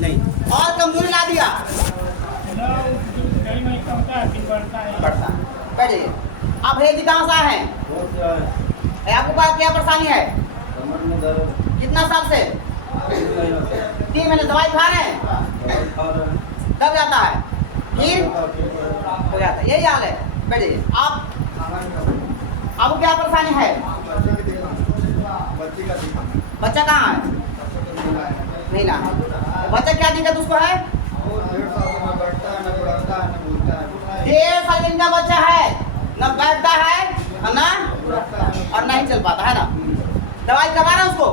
नहीं। और कमजोरी ला दिया बढ़ता बैठिए। आप भैया जी कहाँ से आए हैं? आपके पास क्या परेशानी है? कितना साल से? 3 महीने दवाई खा रहे हैं? कब जाता है फिर हो जाता है, यही हाल है। बैठिए। आपको क्या परेशानी है? बच्चा कहाँ है? नहीं ला। बच्चा क्या दिक्कत उसको है? 1.5 साल का बच्चा है, न बैठता है और नहीं चल पाता है ना। दवाई करवा रहे हैं उसको?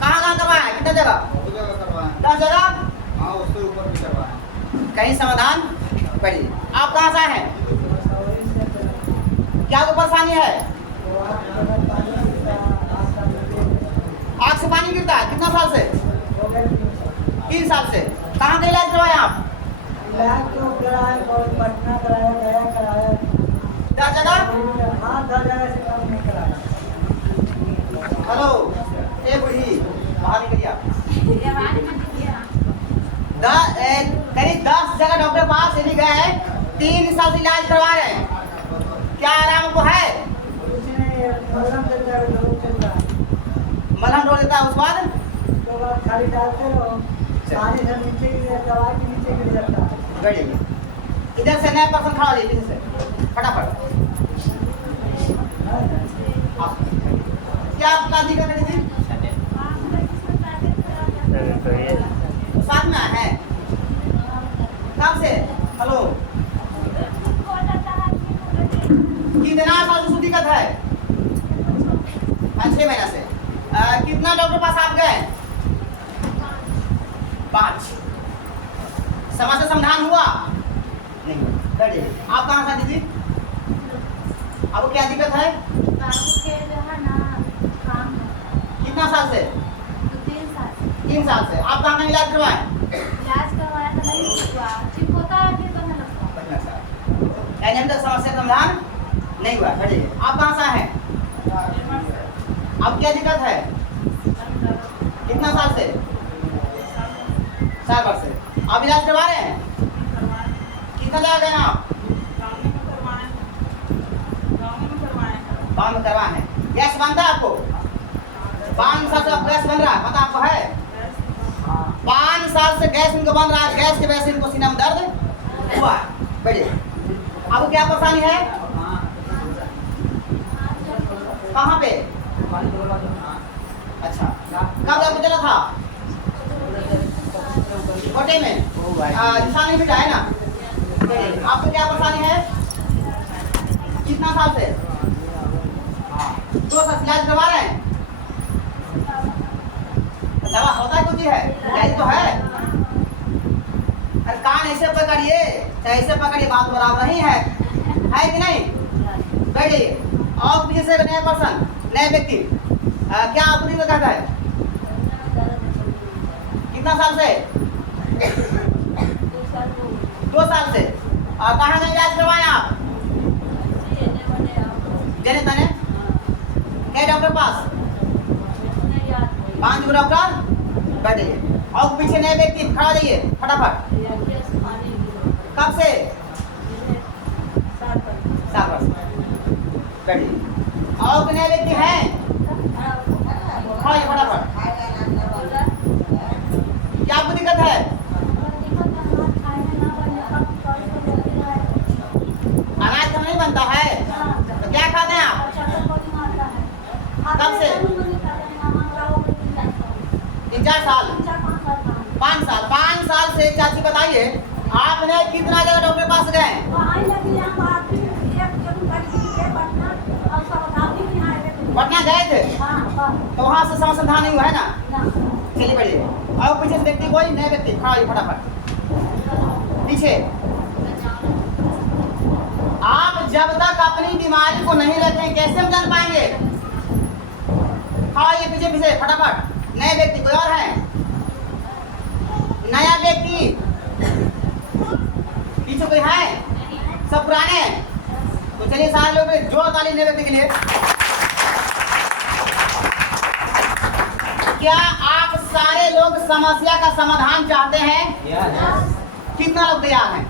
कहाँ करवाया है? कितने जगह? 10 जगह। कहीं समाधान? बढ़िए। आप कहाँ से आए हैं? क्या को परेशानी है? आँख से पानी गिरता है? कितना साल से? 3 साल से। कहाँ का इलाज करवाए आप? इलाज तो कराया, पटना कराया, गया कराया। 10 जगह? हाँ, 10 जगह से कम नहीं कराया। हेलो, ए बुढ़ी बाहर निकलिए। करीब 10 जगह डॉक्टर पास से भी गए हैं, 3 साल से इलाज करवा रहे हैं। क्या आराम को है? कुछ नहीं, मलहम देता है, लोग चल रहा है। मलहम डोल देता है, उसके बाद तो आप खाली डालते रहो, पानी से नीचे गिर, दवाई के नीचे गिर जाता है। बैठिए। इधर से नया पर्सन खड़ा हो जाइए, इधर से फटाफट। क्या आपका दिक्कत है दीदी? साथ में आए हैं? कब से? हेलो, कितना साल से दिक्कत है? 5-6 महीना से। कितना डॉक्टर पास आप गए? 5। समस्या समाधान हुआ नहीं? बैठिए। आप कहाँ से दीदी? आपको क्या दिक्कत है? कितना साल से? 3 साल से। आप कहाँ का इलाज करवाए? समस्या समाधान नहीं हुआ। बैठिए। आप कहाँ से हैं? अब क्या दिक्कत है? कितना साल से? 4 वर्ष से। आप इलाज करवा रहे हैं? कितना जगह गए आप? गाँव में करवाए हैं। गैस बनता है आपको? 5 साल से गैस बन रहा है, पता आपको है? 5 साल से गैस इनको बन रहा है, गैस की वजह से इनको सीना में दर्द हुआ है। बैठिए। आपको क्या परेशानी है? कहाँ पे? अच्छा, कब आपको चला था? छोटे में निशानी भी है ना। आपको क्या परेशानी है? कितना साल से? 2 साल इलाज करवा रहे हैं? दवा होता है कुछ है? यही तो है। अरे कान ऐसे पकड़िए, ऐसे पकड़िए, बात बराबर नहीं है कि नहीं? बैठिए। और पीछे से नया पर्सन, नए व्यक्ति, क्या अपनी में कहता है? कितना साल से? 2 साल से। कहाँ का इलाज करवाए आप? जने तने क्या डॉक्टर पास? 5 डॉक्टर? बैठिए। और पीछे नए व्यक्ति खड़ा जाइए फटाफट। कब से? 7 वर्ष। बैठिए। और नए व्यक्ति हैं? खड़ा जाइए फटाफट। क्या आपको दिक्कत है? अनाज तो नहीं बनता है, तो क्या खाते हैं आप? कब से? 3-4 साल? 5 साल। 5 साल से चाची बताइए, आपने कितना जगह डॉक्टर पास गए? पटना गए थे? तो वहाँ से समस्या समाधान नहीं हुआ है ना? चलिए बढ़िए। और पीछे से व्यक्ति कोई नए व्यक्ति खड़ा होइए फटाफट। पीछे। आप जब तक अपनी बीमारी को नहीं रखें कैसे हम जान पाएंगे? हाँ, ये पीछे पीछे फटाफट। नए व्यक्ति कोई और है? नया व्यक्ति पीछे कोई है? सब पुराने हैं? तो चलिए सारे लोग जोर ताली नए व्यक्ति के लिए। क्या आप सारे लोग समस्या का समाधान चाहते हैं? कितना लोग तैयार हैं?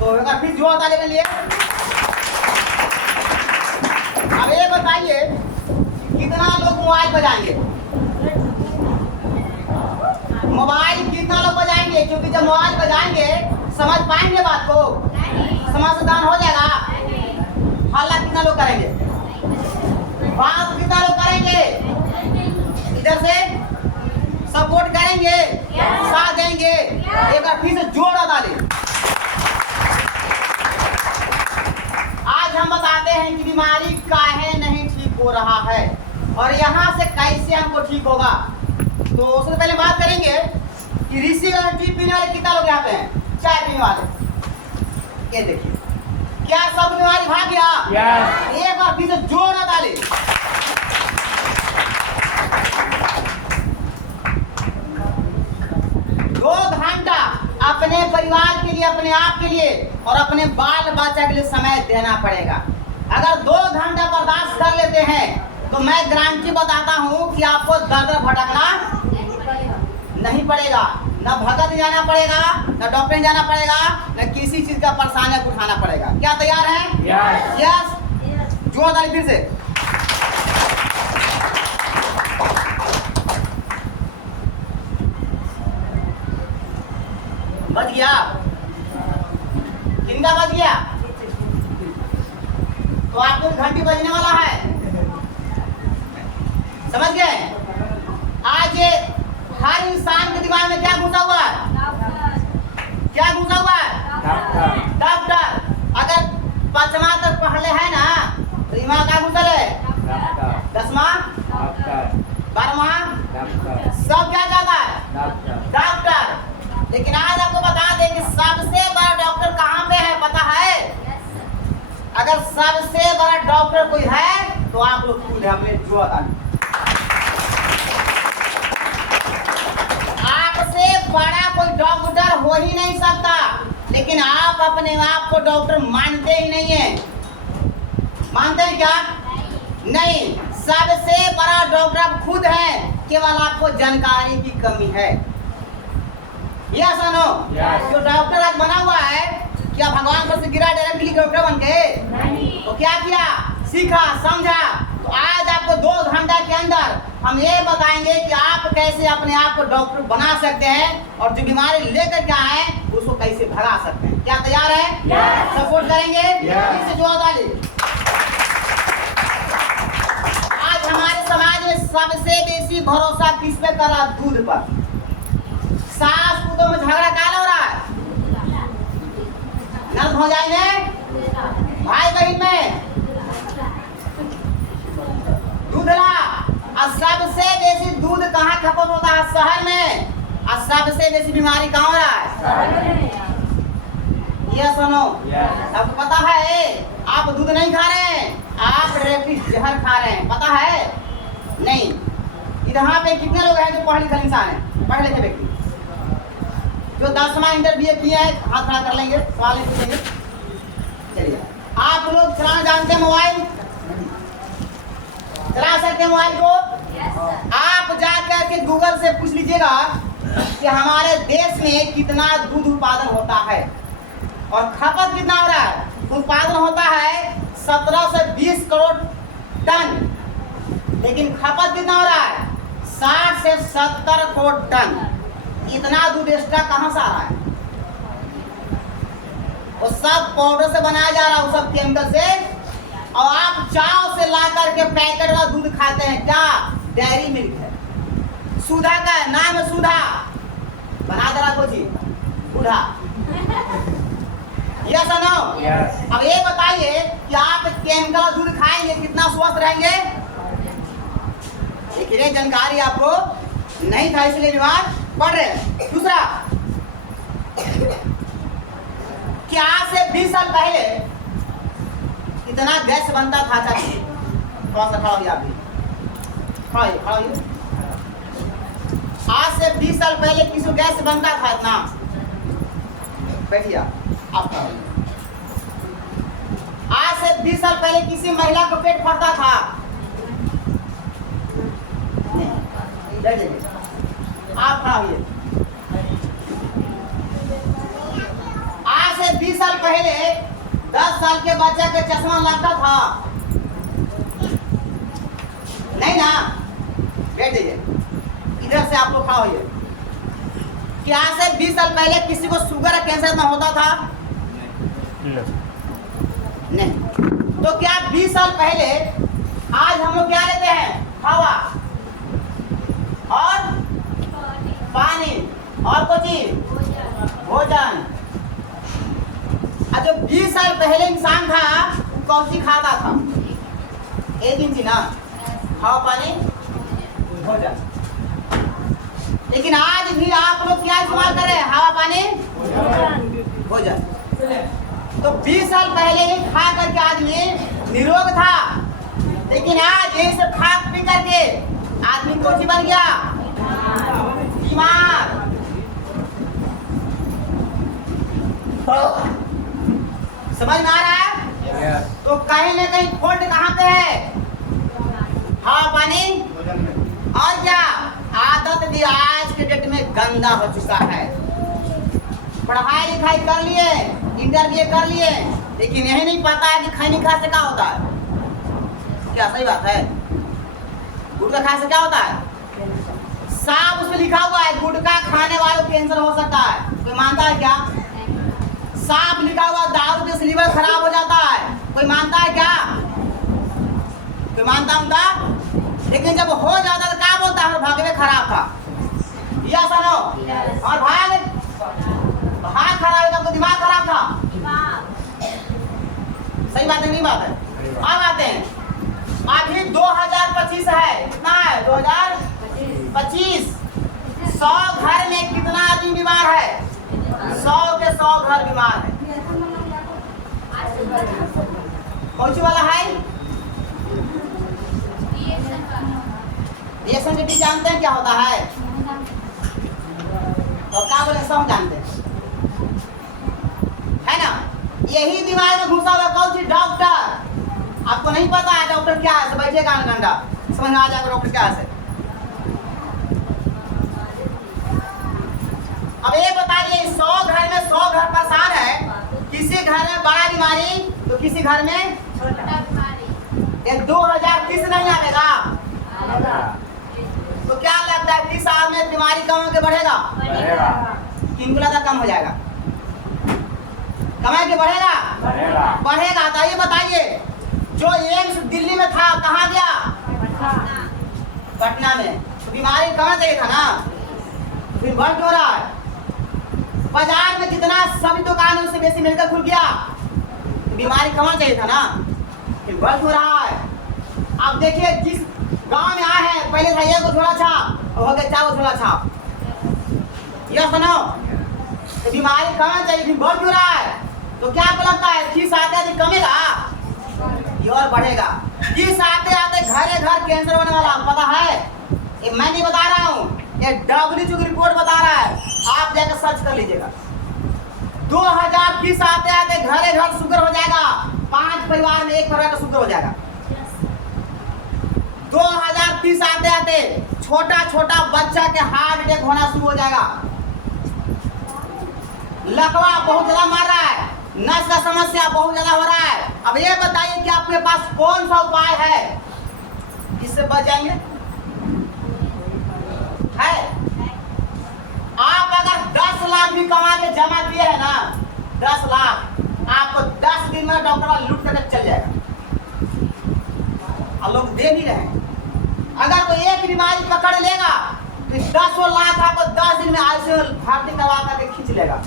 तो एक बार फिर जोर ताली में लिए। अब ये बताइए कितना लोग मोबाइल बजाएंगे? मोबाइल कितना लोग बजाएंगे? क्योंकि जब मोबाइल बजाएंगे समझ पाएंगे बात को? समाधान हो जाएगा? हल्ला कितना लोग करेंगे? बात कितना लोग करेंगे? इधर से सपोर्ट करेंगे, साथ देंगे। एक बार फिर से जोर डालें। आज हम बताते हैं कि बीमारी काहे नहीं ठीक हो रहा है और यहाँ से कैसे हमको ठीक होगा। तो उससे पहले बात करेंगे कि ऋषि और टी पीने वाले कितना लोग यहाँ पे हैं? चाय पीने वाले। ये देखिए, क्या सब बीमारी भाग गया? एक बार फिर से जोर डाले। 2 घंटा अपने परिवार के लिए, अपने आप के लिए और अपने बाल बच्चा के लिए समय देना पड़ेगा। अगर 2 घंटा बर्दाश्त कर लेते हैं तो मैं गारंटी बताता हूँ कि आपको दर दर भटकना नहीं पड़ेगा, न भगत जाना पड़ेगा, न डॉक्टर जाना पड़ेगा, न किसी चीज का परेशानी उठाना पड़ेगा। क्या तैयार हैं? यस। जोर डालिए फिर से। बच गया? किनका बच गया? तो आपको घंटी बजने वाला है, समझ गए? आज हर इंसान के दिमाग में क्या घुसा हुआ है? क्या घुसा हुआ है? डॉक्टर। अगर 5वां तक पढ़ले है ना तो दिमाग क्या घुसल है? 10वां, 12वां, सब क्या चाहता है? डॉक्टर। लेकिन आज आपको बता दें कि सबसे बड़ा डॉक्टर कहाँ पे है पता है? अगर सबसे बड़ा डॉक्टर कोई है तो आप लोग खुद हमने जो आपसे बड़ा कोई डॉक्टर हो ही नहीं सकता, लेकिन आप अपने आप को डॉक्टर मानते ही नहीं है। मानते हैं क्या? नहीं। सबसे बड़ा डॉक्टर आप खुद है, केवल आपको जानकारी की कमी है। यस और नो? जो डॉक्टर आज बना हुआ है, क्या भगवान पर से गिरा डायरेक्टली डॉक्टर बन गए? तो क्या किया? सीखा, समझा। तो आज आपको 2 घंटा के अंदर हम ये बताएंगे कि आप कैसे अपने आप को डॉक्टर बना सकते हैं और जो बीमारी लेकर के आए उसको कैसे भगा सकते हैं। क्या तैयार है? सपोर्ट करेंगे? इससे जो आज हमारे समाज में सबसे बेसी भरोसा किस पे कर रहा? दूध पर। सास पुतों में झगड़ा काल हो रहा है, नर्द हो जाएंगे, भाई बहन में दूध ला। और सबसे बेसी दूध कहाँ खपत होता है? शहर में। और सबसे बेसी बीमारी कहाँ हो रहा है? ये सुनो, अब पता है आप दूध नहीं खा रहे हैं, आप रेपिड जहर खा रहे हैं, पता है? नहीं। यहाँ पे कितने लोग हैं जो पढ़े लिखे इंसान है, पढ़े लिखे व्यक्ति जो 10वां इंटरव्यू किया है? हाथ खड़ा कर लेंगे, सवाल पूछेंगे। चलिए, आप लोग चलाना जानते हैं? मोबाइल चला सकते हैं? मोबाइल को आप जाकर के गूगल से पूछ लीजिएगा कि हमारे देश में कितना दूध उत्पादन होता है और खपत कितना हो रहा है। उत्पादन होता है 17 से 20 करोड़ टन, लेकिन खपत कितना हो रहा है? 60 से 70 करोड़ टन। इतना दूध एक्स्ट्रा कहाँ से आ रहा है? वो सब पाउडर से बनाया जा रहा है, वो सब केमिकल से। और आप चाव से ला करके पैकेट वाला दूध खाते हैं। क्या? डेयरी मिल्क है, सुधा का है, नाम है सुधा, बना दे रहा कोई बूढ़ा। यस और नो? अब ये बताइए कि आप केमिकल दूध खाएंगे कितना स्वस्थ रहेंगे? लेकिन जानकारी आपको नहीं था, इसलिए बीमार पड़ रहे। दूसरा, क्या आज से 20 साल पहले इतना गैस बनता था? चाची थोड़ा सा खड़ा होइए, आप भी खड़ा होइए। आज से 20 साल पहले किसी गैस बनता था इतना? बैठिए आप। आज से 20 साल पहले किसी महिला को पेट फटता था? बैठिए। आप खड़ा होइए। आज से 20 साल पहले 10 साल के बच्चे का चश्मा लगता था, नहीं ना? बैठ जाइए। इधर से आप लोग खड़ा होइए। क्या आज से 20 साल पहले किसी को शुगर या कैंसर ना होता था? नहीं। तो क्या 20 साल पहले आज हम लोग क्या लेते हैं? हवा और पानी और कुछ भोजन। जो 20 साल पहले इंसान था वो कौन सी खाता था? एक दिन थी ना, हवा पानी भोजन। लेकिन आज भी आप लोग क्या इस्तेमाल कर रहे हैं? हवा पानी भोजन। तो 20 साल पहले ही खा करके आदमी निरोग था, लेकिन आज ये सब खा पी करके आदमी कौन सी बन गया? बीमार। समझ में आ रहा है? तो कहीं ना कहीं फॉल्ट कहाँ पे है? हवा पानी और क्या? आदत भी आज के डेट में गंदा हो चुका है। पढ़ाई लिखाई कर लिए, इंटरव्यू कर लिए, लेकिन यही नहीं पता है कि खैनी खा से क्या होता है। क्या सही बात है? गुटखा खाने से क्या होता है? साफ उसमें लिखा हुआ है गुटखा खाने वालों को कैंसर हो सकता है। कोई मानता है क्या? साफ लिखा हुआ दारू से लीवर खराब हो जाता है। कोई मानता है क्या? कोई मानता होगा? लेकिन जब हो जाता तो क्या बोलता है? भाग्य में खराब था, या सुनो, और भाग खराब था, दिमाग खराब था। सही बात है नहीं बात है? अब आते हैं, अभी 2025 है। कितना है? 2025। 100 घर में कितना आदमी बीमार है? 100 के 100 घर बीमार है। कौन सी वाला है? रिएक्शन टी जानते हैं क्या होता है? तो क्या बोले? सब जानते हैं, है ना? यही दिमाग में घुसा हुआ कौन सी? डॉक्टर। आपको नहीं पता है डॉक्टर क्या है? तो बैठेगा घंटा, समझ में आ जाएगा डॉक्टर क्या है। अब ये बताइए, 100 घर में 100 घर परेशान है। किसी घर में बड़ा बीमारी तो किसी घर में छोटा बीमारी। ये 2030 नहीं आएगा तो क्या लगता है? 30 साल में बीमारी कम होकर बढ़ेगा? किनको लगता कम हो जाएगा? कम है कि बढ़ेगा? बढ़ेगा। तो ये बताइए, जो एम्स दिल्ली में था कहाँ गया? पटना में। तो बीमारी कहाँ चाहिए था ना, फिर बढ़ क्यों रहा है? बाजार में जितना सभी दुकान उससे बेसी मिलकर खुल गया, तो बीमारी कहाँ चाहिए था ना, फिर बढ़ क्यों रहा है? अब देखिए, जिस गांव में आए हैं, पहले था एक झोला छाप, हो गया 4 झोला छाप। यह सुनो, तो बीमारी कहाँ चाहिए, फिर बढ़ क्यों रहा है? तो क्या आपको लगता है? किस आते कमेगा ये और बढ़ेगा? किस आते आते घरे घर कैंसर होने वाला पता है? ये मैं नहीं बता रहा हूँ, ये WHO की रिपोर्ट बता रहा है। आप जाकर सर्च कर लीजिएगा। 2030 आते आते घरे घर शुगर हो जाएगा। 5 परिवार में 1 परिवार का शुगर हो जाएगा। 2030 आते आते छोटा छोटा बच्चा के हार्ट अटैक होना शुरू हो जाएगा। लकवा बहुत ज्यादा मार रहा है, नस का समस्या बहुत ज्यादा हो रहा है। अब ये बताइए कि आपके पास कौन सा उपाय है इससे बच जाएंगे? है? आप अगर 10 लाख भी कमा के जमा किए हैं ना, 10 लाख, आपको 10 दिन में डॉक्टर वाला लूट करके चल जाएगा। अब लोग दे नहीं रहे। अगर कोई एक बीमारी पकड़ लेगा तो 10 लाख आपको 10 दिन में आईसीयू भर्ती करवा करके खींच लेगा।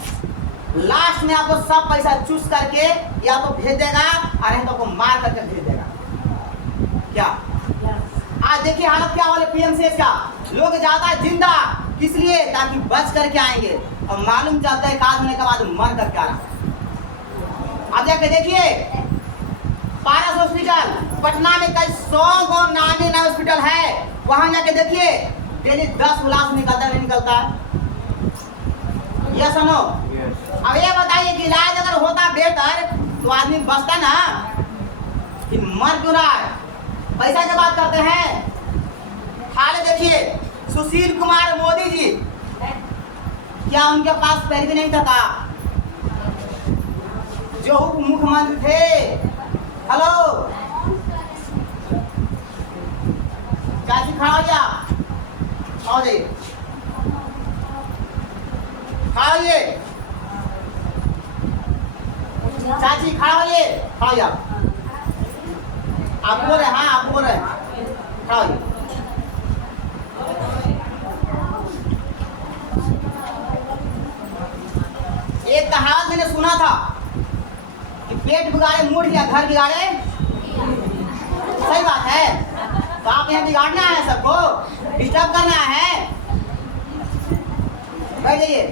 लास्ट में आपको सब पैसा चूस करके या तो भेज देगा और नहीं तो आपको मार करके भेज देगा। क्या आज देखिए हालत क्या वाले पीएमसीएच का, लोग ज्यादा है जिंदा किस लिए? ताकि बच करके आएंगे और मालूम चलता है काज होने के बाद मर करके आ रहा। अब जाके देखिए पारस हॉस्पिटल पटना में कई 100 गो नामी ना हॉस्पिटल है, वहां जाके देखिए डेली 10 लाख निकलता है नहीं निकलता है? Yes no? अब ये बताइए कि इलाज अगर होता बेहतर तो आदमी बचता ना, कि मर क्यों रहा है? पैसा की बात करते हैं। हाल देखिए सुशील कुमार मोदी जी, क्या उनके पास पैर भी नहीं था का? जो उप मुख्यमंत्री थे, हेलो चाची खड़ा हो जा, आओ जाइए, खड़ा होइए, चाची खड़ा होइए, खड़ा हो जाओ, आप बोल रहे हैं, हाँ आप बोल रहे हैं, खड़ा होइए। एक कहावत मैंने सुना था कि पेट बिगाड़े मूड या घर बिगाड़े, सही बात है। तो आप यहाँ बिगाड़ना है, सबको डिस्टर्ब करना है, बैठ जाइए।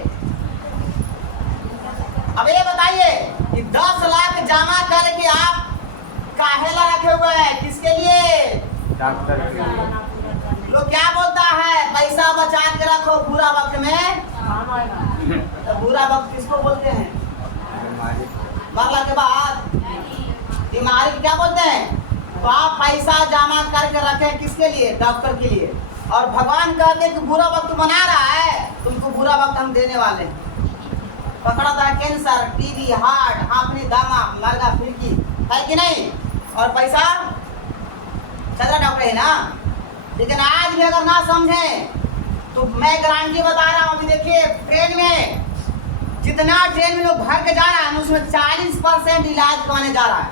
अब ये बताइए कि 10 लाख जमा करके आप काहेला रखे हुए हैं, किसके लिए? डॉक्टर के लिए। लोग क्या बोलता है, पैसा बचा के रखो बुरा वक्त में। तो बुरा वक्त किसको बोलते हैं? मरला के बाद बीमारी क्या बोलते हैं? तो आप पैसा जमा करके रखें किसके लिए? डॉक्टर के लिए। और भगवान कहते हैं कि बुरा वक्त बना रहा है, तुमको बुरा वक्त हम देने वाले हैं। पकड़ा था कैंसर, टीबी, हार्ट, हाफनी, दामा, मरगा, फिरकी, है कि नहीं? और पैसा चल रहा डॉक्टर है ना। लेकिन आज भी अगर ना समझे तो मैं गारंटी बता रहा हूँ। अभी देखिए ट्रेन में, जितना ट्रेन में लोग भर के जा रहा है उसमें 40% इलाज करवाने जा रहा है।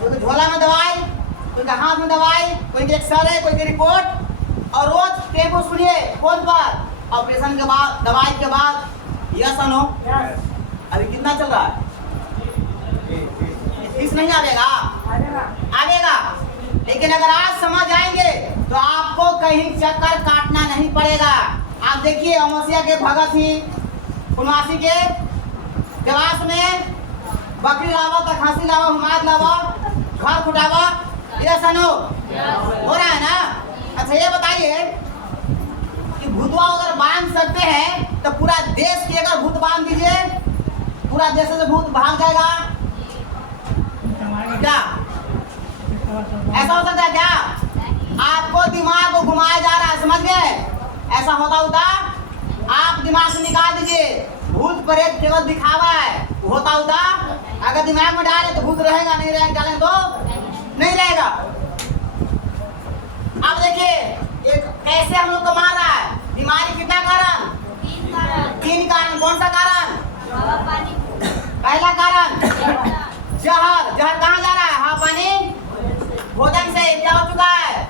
कोई झोला में दवाई, कोई हाथ में दवाई, कोई एक्सरे, कोई की रिपोर्ट। और रोज टेम्पो सुनिए फोन पर, ऑपरेशन के बाद, दवाई के बाद, यस और नो। अभी कितना चल रहा है? 30 नहीं आवेगा, आवेगा। लेकिन अगर आज समझ आएंगे तो आपको कहीं चक्कर काटना नहीं पड़ेगा। आप देखिए अमोसिया के भगत सिंह, पुनवासी के देवास में बकरी लावा, तक खांसी लावा, हुमाद लावा, घर खुटावा, ये सनो हो रहा है ना। अच्छा ये बताइए कि भूतवा अगर बांध सकते हैं तो पूरा देश के अगर भूत बांध दीजिए, पूरा देश से भूत भाग जाएगा क्या? ऐसा हो सकता है क्या? आपको दिमाग को घुमाया जा रहा है, समझ गए? ऐसा होता आप दिमाग से निकाल दीजिए। भूत प्रेत केवल दिखावा है, होता अगर दिमाग में डाले तो भूत रहेगा, नहीं रहेगा, डालें तो नहीं रहेगा। अब देखिए एक कैसे हम लोग को मार रहा है बीमारी। कितना कारण? 3 कारण। कौन सा कारण? पहला कारण जहर। जहर कहाँ जा रहा है? हाँ पानी भोजन से। क्या हो चुका है?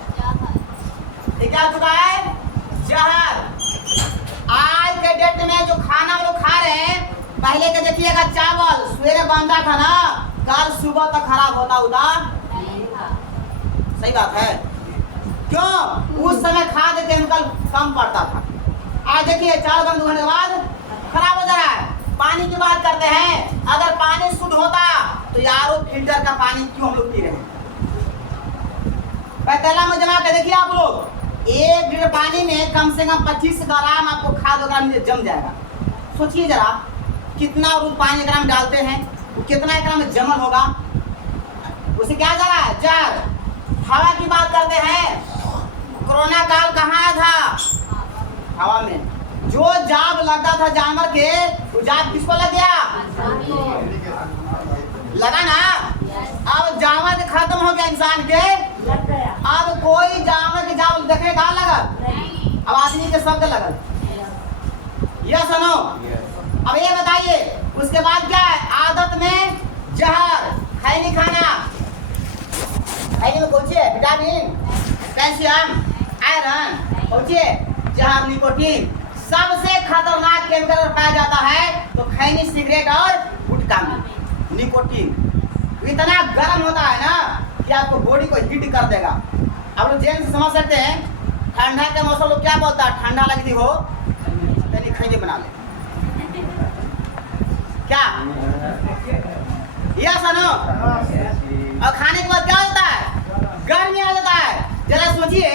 क्या हो चुका है? जहर। आज के डेट में जो खाना हम लोग खा रहे हैं, पहले के देखिएगा चावल सवेरे बनता था ना, कल सुबह तक खराब होता सही बात है। क्यों? उस समय खाद केमिकल कम पड़ता था। आज देखिए चावल बंद होने के बाद खराब हो जा रहा है। पानी की बात करते हैं, अगर पानी शुद्ध होता तो यारो फिल्टर का पानी क्यों हम लोग पी रहे हैं? पहला में जमा कर देखिए आप लोग, 1 लीटर पानी में कम से कम 25 ग्राम आपको खाद वगैरह जम जाएगा। सोचिए जरा कितना रोज पानी अगर हम डालते हैं वो कितना एकरा में जमल होगा। उसे क्या जा रहा है? जहर। हवा की बात करते हैं, कोरोना काल कहाँ आया था? हवा में। जो जाब लगता था जानवर के, वो जाब किसको लग गया? लगा ना। अब जानवर के खत्म हो गया, इंसान के अब कोई जानवर के जाब देखे कहाँ लगल? अब आदमी के शब्द लगल। Yes no. अब ये बताइए उसके बाद क्या है? आदत में जहर। खैनी खाना, खैनी में कौन सी है? विटामिन, कैल्शियम, आयरन, कौन सी है? जहर, निकोटीन। सबसे खतरनाक केमिकल पाया जाता है तो खैनी, सिगरेट और गुटखा में निकोटीन। इतना गर्म होता है ना कि आपको बॉडी को हीट कर देगा। आप लोग जेल से समझ सकते हैं, ठंडा के मौसम लोग क्या बोलता है? ठंडा लगती हो तो खैनी बना ले। क्या यस नो? और खाने के बाद क्या होता है? गर्मी आ जाता है। जरा सोचिए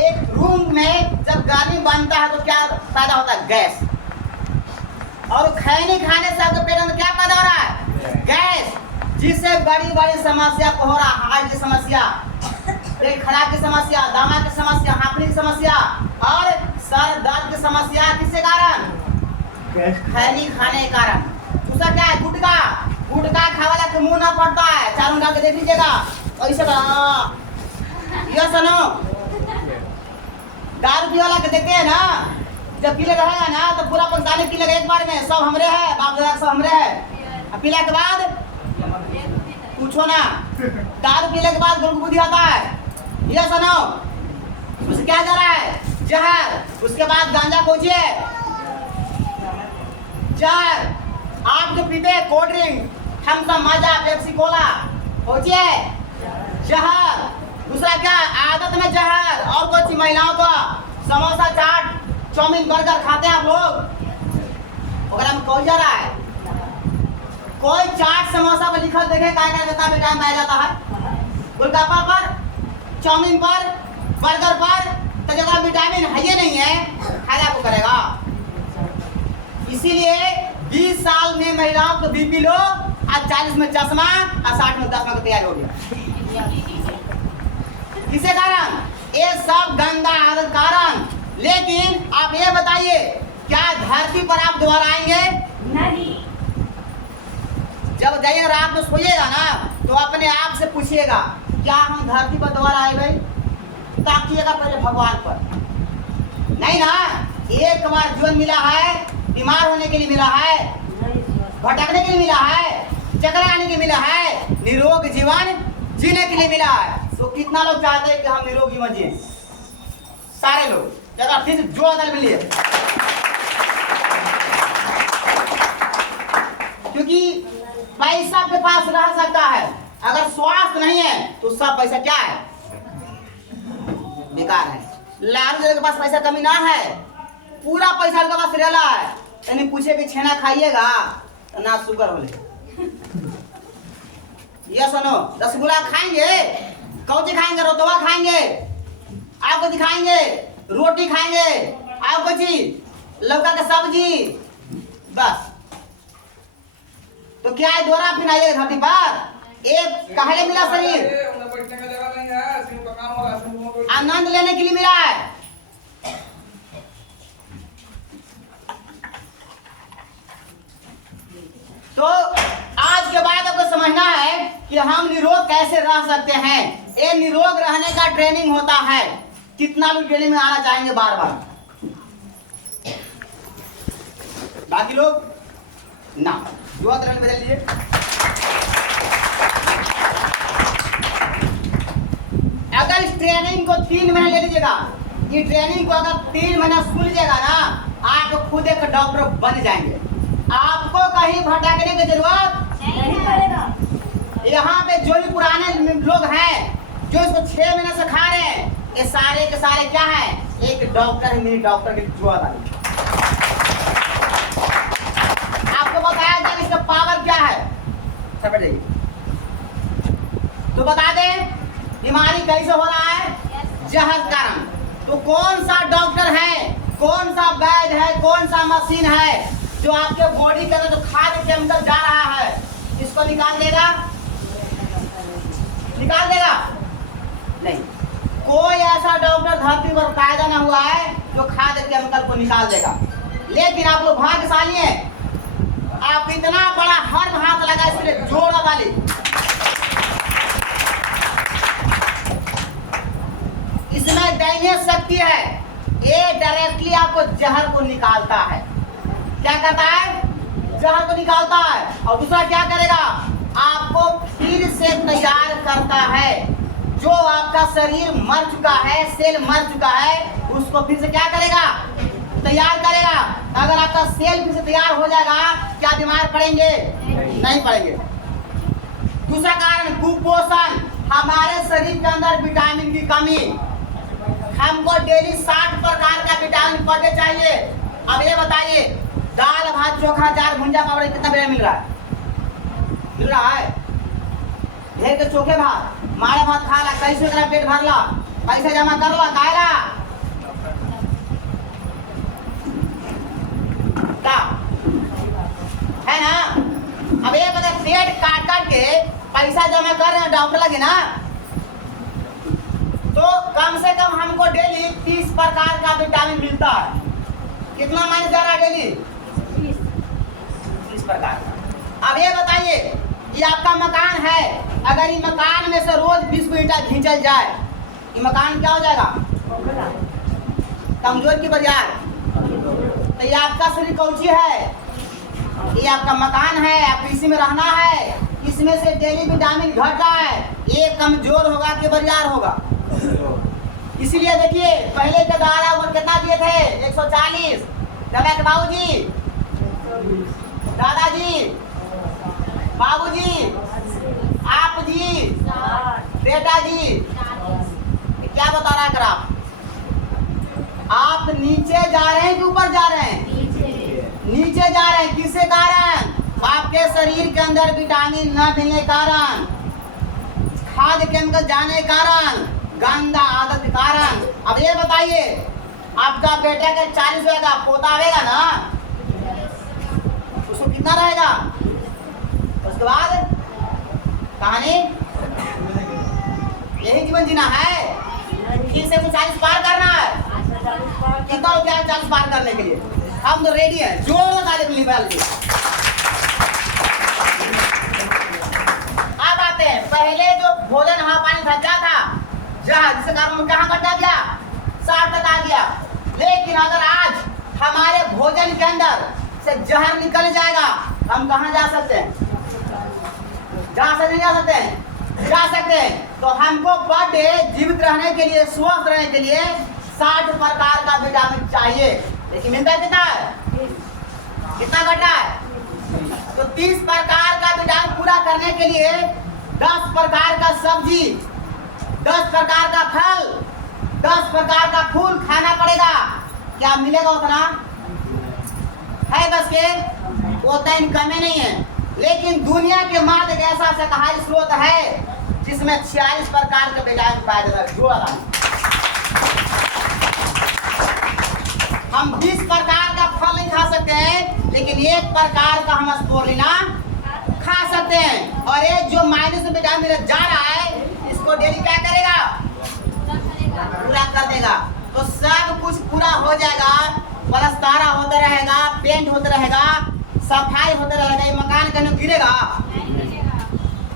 एक रूम में जब गर्मी बनता है तो क्या पैदा होता है? गैस। और खैनी खाने से आपके पेट में क्या पैदा हो रहा है? गैस। जिससे बड़ी बड़ी समस्या को हो रहा, हार्ट की समस्या, पेट खराब की समस्या, दमा की समस्या, हाफनी की समस्या और कारण खैनी खाने के कारण। दूसरा क्या है? गुटखा। गुटखा खावाला के मुंह ना पड़ता है। चारों डाल के देख लीजिएगा ऐसे ये सुनो, दारू पी वाला के देखते हैं ना, जब पीले रहेगा ना तो पूरा पंचाने पी लेगा एक बार में, सब हमरे है, बाप दादा सब हमरे है। पीला के बाद पूछो ना, दारू पीने के बाद गुलगुदी आता है, ये सुनो, उससे क्या जा रहा है? जहर। उसके बाद गांजा खोजिए, जहर। आप जो पीते हैं कोल्ड ड्रिंक, थम्स अप, माजा, पेप्सी, कोला, खोजिए जहर। दूसरा क्या? आदत में जहर। और कुछ महिलाओं को समोसा, चाट, चाउमीन, बर्गर खाते हैं आप लोग, वगैरह में कौन जा रहा है? कोई चाट समोसा पर लिखल देखे क्या बता बेटा में आ जाता है? गोलगप्पा पर, चाउमीन पर, बर्गर पर, तो जगह विटामिन है ये नहीं है, फायदा आपको करेगा। इसीलिए 20 साल में महिलाओं को बीपी लो, आज 40 में चश्मा और 60 में दस्मा की तैयारी हो गया। किसे कारण? ये सब गंदा आदत कारण। लेकिन आप ये बताइए, क्या धरती पर आप दोबारा आएंगे? नहीं। जब जाइए रात में सोइएगा ना तो अपने आप से पूछिएगा, क्या हम धरती पर दोबारा आए भाई? ताकिएगा पहले भगवान पर। नहीं ना, एक बार जीवन मिला है, बीमार होने के लिए मिला है, भटकने के लिए मिला है, चक्कर आने के लिए मिला है, निरोग जीवन जीने के लिए मिला है। तो कितना लोग चाहते हैं कि हम निरोग जीवन जिए? सारे लोग। जगह फिर जोरदार मिलिए, क्योंकि पैसा आपके पास रह सकता है, अगर स्वास्थ्य नहीं है तो सब पैसा क्या है? बेकार है। लालू के पास पैसा कमी ना है, पूरा पैसा उनके पास रहला है। यानी पूछे कि छेना खाइएगा तो ना शुगर होले। ये सुनो, रसगुल्ला खाएंगे, कौची खाएंगे? रोटवा खाएंगे, आपको दिखाएंगे, रोटी खाएंगे, आपको चीज लौका का सब्जी, बस। तो क्या है? दोहरा फिर आइए धरती पर। एक कहले मिला शरीर, आनंद लेने के लिए मिला है। तो आज के बाद आपको समझना है कि हम निरोग कैसे रह सकते हैं। ये निरोग रहने का ट्रेनिंग होता है। कितना लोग ट्रेनिंग में आना चाहेंगे बार बार? बाकी लोग ना, युवा तरह बदल लीजिए। अगर इस ट्रेनिंग को 3 महीने ले लीजिएगा, ये ट्रेनिंग को अगर 3 महीना सुन लीजिएगा ना, आप खुद एक डॉक्टर बन जाएंगे। आपको कहीं भटकने की जरूरत नहीं पड़ेगा। यहाँ पे जो भी पुराने लोग हैं जो इसको 6 महीने से खा रहे हैं, ये सारे के सारे क्या है? एक डॉक्टर है, मेरी डॉक्टर की जुआ वाली। आपको बताया जाए इसका पावर क्या है, समझ जाइए। तो बता दें बीमारी कैसे हो रहा है? जहर कारण। तो कौन सा डॉक्टर है, कौन सा वैद्य है, कौन सा मशीन है जो आपके बॉडी के अंदर जो खाद्य के अंदर जा रहा है इसको निकाल देगा? निकाल देगा? नहीं। कोई ऐसा डॉक्टर धरती पर कायदा ना हुआ है जो खाद्य केमिकल को निकाल देगा। लेकिन आप लोग भाग्यशाली हैं, आप इतना बड़ा हर हाथ लगा इसलिए जोड़ा वाली। इसमें दैनीय शक्ति है, ये डायरेक्टली आपको जहर को निकालता है। क्या करता है? जहर को निकालता है। और दूसरा क्या करेगा? आपको फिर से तैयार करता है। जो आपका शरीर मर चुका है, सेल मर चुका है, उसको फिर से क्या करेगा? तैयार करेगा। अगर आपका सेल फिर से तैयार हो जाएगा, क्या बीमार पड़ेंगे? नहीं पड़ेंगे। दूसरा कारण कुपोषण, हमारे शरीर के अंदर विटामिन की कमी। हमको डेली 60 प्रकार का विटामिन पौधे चाहिए। अब ये बताइए, दाल भात चोखा चार भुंजा पापड़ कितना बेड़ा मिल रहा है? मिल रहा है? ढेर के चोखे भात मारे भात खा ला, कैसे तेरा पेट भर ला, पैसे जमा कर ला, कायरा क्या है ना? अब ये बता, पेट काट काट के पैसा जमा कर रहे हैं डॉक्टर लगे ना, तो कम से कम हमको डेली 30 प्रकार का विटामिन मिलता है। कितना माइनस जा रहा है डेली? 30 प्रकार का। अब ये बताइए, ये आपका मकान है, अगर ये मकान में से रोज 20 को ईंटा खींचल जाए, ये मकान क्या हो जाएगा? कमजोर की बाजार। तो ये आपका शरीर कौची है? ये आपका मकान है, आप इसी में रहना है, इसमें से डेली विटामिन घट रहा है, ये कमजोर होगा कि बरियार होगा? इसीलिए देखिए पहले के द्वारा वो कितना दिए थे? 140। दबा के बाबूजी, दादाजी, बाबूजी, आप जी, बेटा जी, क्या बता रहा है? आप नीचे जा रहे हैं कि ऊपर जा रहे हैं? नीचे जा रहे हैं। किसके कारण? आपके शरीर के अंदर विटामिन न मिलने के कारण, खाद्य केमिकल जाने के कारण, गंदा आदत के कारण। अब ये बताइए, आपका बेटा का 40 होगा, पोता आएगा ना, उसको कितना रहेगा? उसके बाद कहानी, यही जीवन जीना है। फिर से 40 पार करना है। कितना रुपया 40 पार करने के लिए? हम तो रेडी हैं, जोर ताली के लिए। अब आते हैं, पहले जो भोजन हवा पानी खर्चा था, जहाँ जिसके कारण कहाँ कटा गया? 60 तक आ गया। लेकिन अगर आज हमारे भोजन के अंदर से जहर निकल जाएगा, हम कहाँ जा सकते हैं? जा सकते जा सकते हैं, जा सकते हैं। तो हमको पर डे जीवित रहने के लिए, स्वस्थ रहने के लिए 60 प्रकार का विटामिन चाहिए। लेकिन मिलता कितना है? कितना घटा है? तो 30 प्रकार का विटामिन पूरा करने के लिए 10 प्रकार का सब्जी, 10 प्रकार का फल, 10 प्रकार का फूल खाना पड़ेगा। क्या मिलेगा उतना? है 10 के? उतना इनकम नहीं है। लेकिन दुनिया के मात्र एक ऐसा शाकाहारी स्रोत है जिसमें 46 प्रकार के विटामिन पाया जाता है। जोड़ा हम 20 प्रकार का फल नहीं खा सकते हैं, लेकिन एक प्रकार का हम स्पोरुलिना खा सकते हैं। और ये जो माइनस में विटामिन जा रहा है, इसको डेली क्या करेगा? पूरा कर देगा। तो सब कुछ पूरा हो जाएगा, पलस्तारा होता रहेगा, पेंट होता रहेगा, सफाई होता रहेगा। ये मकान कहीं गिरेगा?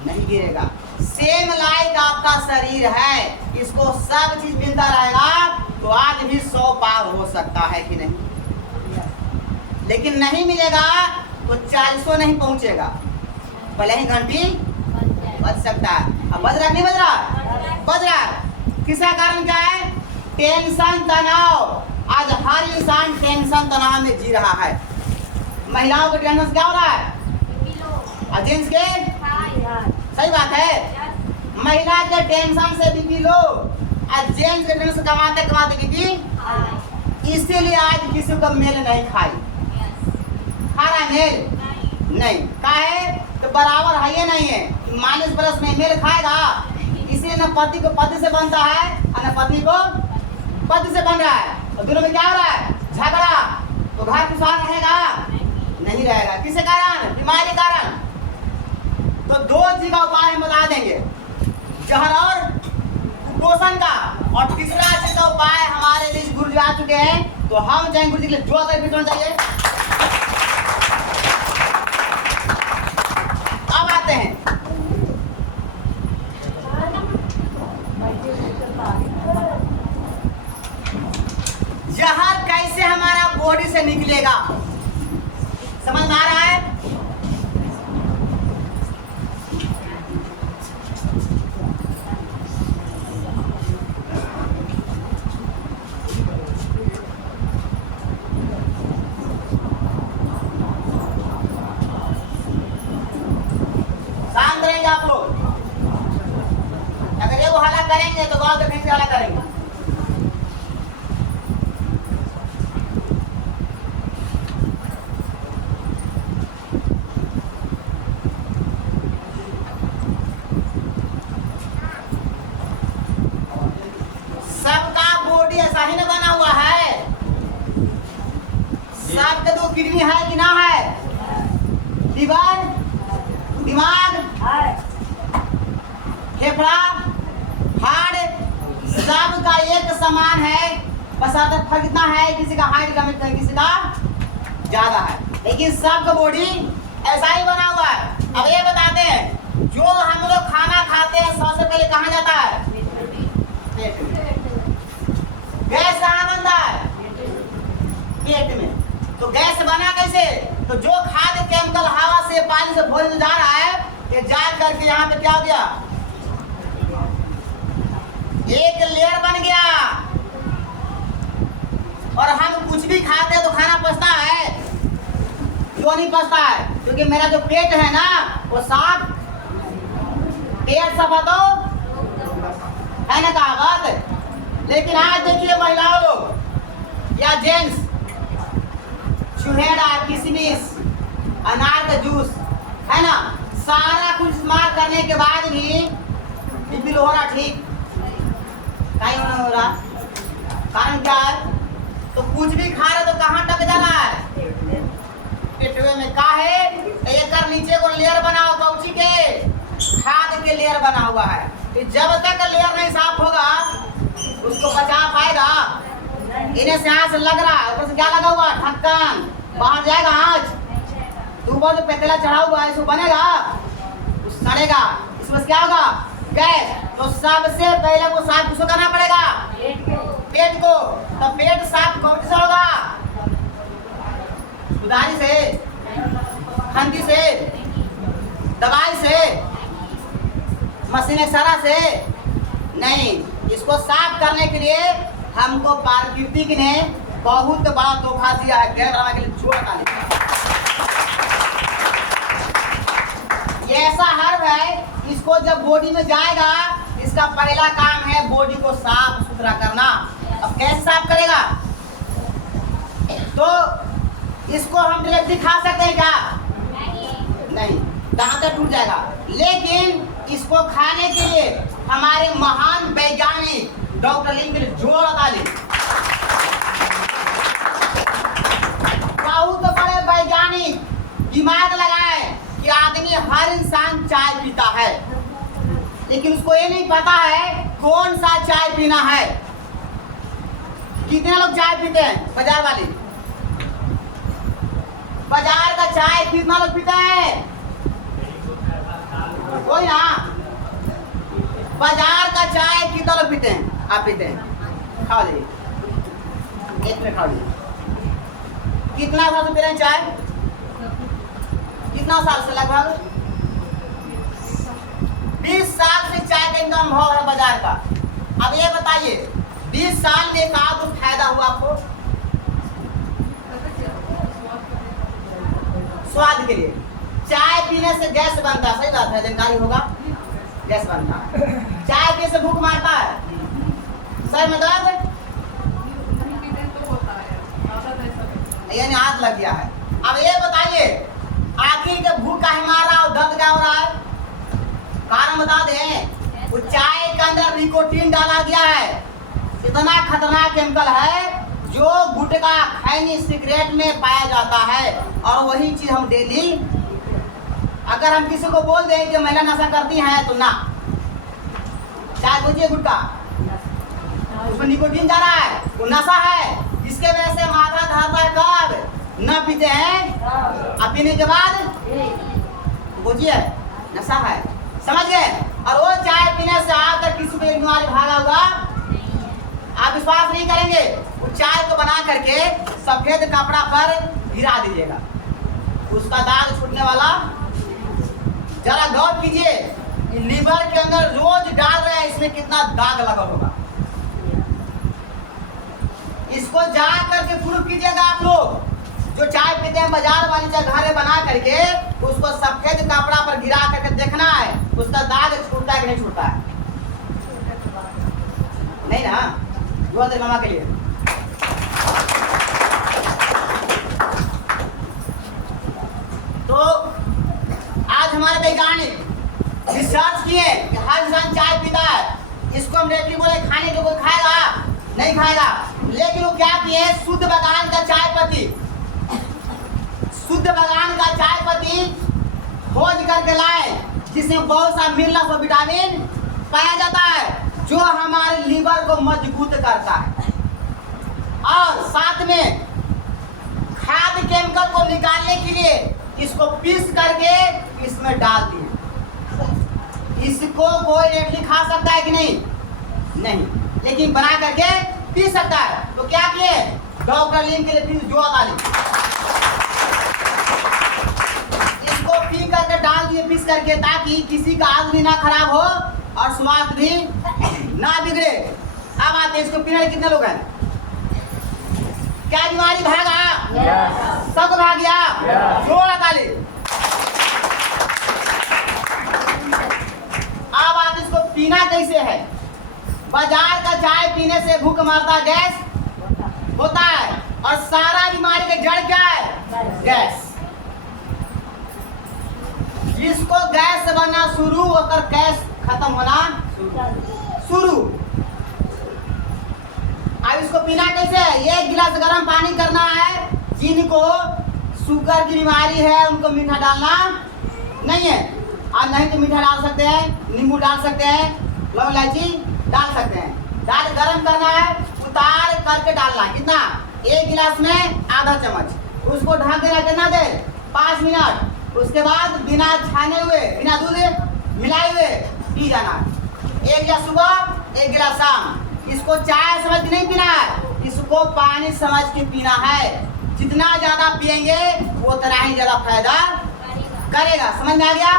नहीं गिरेगा। सेम लाइक आपका शरीर है, इसको सब चीज मिलता रहेगा तो आज भी 100 पार हो सकता है कि नहीं? लेकिन नहीं मिलेगा तो 400 नहीं पहुंचेगा, भले ही घंटी बज सकता है। अब बज रहा नहीं बज रहा? बज रहा है। किसका कारण क्या है? टेंशन, तनाव। आज हर इंसान टेंशन तनाव में जी रहा है। महिलाओं के टेंशन क्या हो रहा है? और जेंट्स के? सही बात है। महिला के टेंशन से बीपी लो, और जेंट्स के टेंशन कमाते कमाते बीपी। इसीलिए आज किसी को मेल नहीं खाई। खा रहा मेल नहीं का है तो बराबर है, ये नहीं है। माइनस प्लस में मेल खाएगा। इसलिए न पति को पति से बनता है और न पति को पति से बन रहा है। और दोनों में क्या हो रहा है? झगड़ा। तो घर खुशहाल रहेगा? नहीं रहेगा। किसके कारण? बीमारी कारण। तो 2 चीज का उपाय हम बता देंगे, जहर और कुपोषण का। और तीसरा चीज का उपाय हमारे लिए गुरु जी आ चुके हैं, तो हम जाएंगे गुरु जी के लिए। जो अगर फिर चाहिए अब आते हैं। जहर कैसे हमारा बॉडी से निकलेगा, समझ में आ रहा है? शांत रहेंगे आप लोग। अगर ये वो हला करेंगे तो गांव के फिर हला करेंगे। सबका बॉडी ऐसा ही ना बना हुआ है। सबके 2 किडनी है कि ना है? लीवर, दिमाग, फेफड़ा, हार्ट, सब का एक समान है। बस आता फर्क इतना है, किसी का हाइट कम है, किसी का ज्यादा है, लेकिन सबका बॉडी ऐसा ही बना हुआ है। अब ये बताते हैं, जो हम लोग खाना खाते हैं सबसे पहले कहाँ जाता है? पेट में। गैस कहाँ बनता है? पेट में। तो गैस बना कैसे? तो जो खाद्य केमिकल हवा से पानी से भोजन में जा रहा है, ये जा करके यहाँ पे क्या हो गया? एक लेयर बन गया। और हम कुछ भी खाते हैं तो खाना पचता है? क्यों नहीं पचता है? क्योंकि मेरा जो पेट है ना वो साफ, पेट साफ तो है ना कहावत। लेकिन आज देखिए महिलाओं लोग या जेंट्स चुहेड़ा, किशमिश, अनार का जूस है ना, सारा कुछ इस्तेमाल करने के बाद भी बिल्कुल हो रहा ठीक नहीं हो रहा। कारण क्या है? तो कुछ भी खा रहे तो कहाँ टक जाना है? पेटवे में। का है एक नीचे को लेयर बनाओ, कौची के खाद के लेयर बना हुआ है। तो जब तक लेयर नहीं साफ होगा उसको बचा पाएगा? इन्हें से आँच लग रहा है, ऊपर से क्या लगा हुआ? ढक्कन, बाहर जाएगा आँच। तो ऊपर जो पेतला चढ़ा हुआ है इसको बनेगा, सड़ेगा, इसमें क्या होगा? गैस। तो सबसे पहले वो साफ किसको करना पड़ेगा? पेट को। तो पेट साफ कौन से होगा? कुदारी से, खंती से, दवाई से, मशीन एक्सरा से नहीं। इसको साफ करने के लिए हमको प्रकृति ने बहुत बड़ा तोहफा दिया है। गैर बनाने के लिए जोड़ डाले। ये ऐसा हर्ब है, इसको जब बॉडी में जाएगा इसका पहला काम है बॉडी को साफ सुथरा करना। अब कैसे साफ करेगा? तो इसको हम डायरेक्टली खा सकते हैं क्या? नहीं, दांत टूट जाएगा। लेकिन इसको खाने के लिए हमारे महान वैज्ञानिक डॉक्टर लिंग जोड़ डाले, बहुत बड़े वैज्ञानिक दिमाग लगाए कि आदमी, हर इंसान चाय पीता है, लेकिन उसको ये नहीं पता है कौन सा चाय पीना है। कितने लोग चाय पीते हैं? बाजार वाले, बाजार का चाय कितना लोग पीते हैं? कोई ना। बाजार का चाय कितना लोग पीते हैं? आप पीते हैं? खाओ लीजिए, एक मिनट खाओ लीजिए। कितना साल से पी रहे हैं चाय? कितना साल से? लगभग 20 साल से चाय का इनका अनुभव है बाजार का। अब ये बताइए 20 साल में कहा तो फायदा हुआ आपको? स्वाद के लिए। चाय पीने से गैस बनता है, सही बात है, जानकारी होगा, गैस बनता है। चाय पीने से भूख मारता है, सर में दर्द, यानी हाथ लग गया है। अब ये बताइए आखिर के भूख का मार रहा और दर्द क्या हो रहा है? कारण बता दें, वो चाय के अंदर निकोटीन डाला गया है। इतना खतरनाक केमिकल है जो गुटखा, खैनी, सिगरेट में पाया जाता है। और वही चीज हम डेली, अगर हम किसी को बोल दें कि महिला नशा करती हैं तो ना, चाय बुझिए गुटखा, उसमें निकोटीन जा रहा है, वो नशा है, जिसके वजह से माथा धरता है। कब न पीते हैं, अब पीने के बाद बुझिए नशा है, समझ गए? और वो चाय पीने से आकर किसी को एक बीमारी भागा होगा, आप विश्वास नहीं करेंगे। वो चाय को बना करके सफेद कपड़ा पर गिरा दीजिएगा, उसका दाग छूटने वाला। जरा गौर कीजिए कि लीवर के अंदर रोज डाल रहे हैं, इसमें कितना दाग लगा होगा। इसको जा करके प्रूफ कीजिएगा आप लोग। जो चाय पीते हैं बाजार वाली चाय घरे बना करके उसको सफेद कपड़ा पर गिरा करके देखना है उसका दाग छूटता है कि नहीं छूटता है। नहीं ना? दुआ दे मामा के लिए। तो आज हमारे वैज्ञानिक रिसर्च किए कि हर इंसान चाय पीता है, इसको हम डायरेक्टली बोले खाने को कोई खाएगा नहीं खाएगा, लेकिन वो क्या किए, शुद्ध बगान का चाय पत्ती, शुद्ध बगान का चाय पत्ती खोज करके लाए, जिसमें बहुत सा मिनरल्स और विटामिन पाया जाता है जो हमारे लीवर को मजबूत करता है। और साथ में खाद केमिकल को निकालने के लिए इसको पीस करके इसमें डाल दिए। इसको कोई डायरेक्टली खा सकता है कि नहीं? नहीं, लेकिन बना करके पी सकता है। तो क्या किए? डॉक्टर लीम के लिए फिर जो डाली, इसको पी करके डाल दिए पीस करके, ताकि किसी का आग भी ना खराब हो और स्वास्थ्य भी ना बिगड़े। अब आते इसको पीने वाले कितने लोग हैं? क्या बीमारी भागा? सब भाग गया? जोड़ा ताली। अब आते इसको पीना कैसे है? बाजार का चाय पीने से भूख मरता गैस होता है, और सारा बीमारी का जड़ क्या है? गैस। जिसको गैस बनना शुरू होकर गैस खत्म होना शुरू। अब इसको पीना कैसे है? 1 गिलास गर्म पानी करना है। जिनको शुगर की बीमारी है उनको मीठा डालना नहीं है, और नहीं तो मीठा डाल सकते हैं, नींबू डाल सकते हैं, लौंग इलायची डाल सकते हैं। डाल गरम करना है, उतार करके डालना। कितना? 1 गिलास में आधा चम्मच। उसको ढक देना कितना देर? 5 मिनट। उसके बाद बिना छाने हुए, बिना दूध मिलाए हुए पी जाना। 1 गिलास सुबह, 1 गिलास शाम। इसको चाय समझ के नहीं पीना है, इसको पानी समझ के पीना है। जितना ज्यादा पिएंगे उतना ही ज्यादा फायदा करेगा। समझ में आ गया?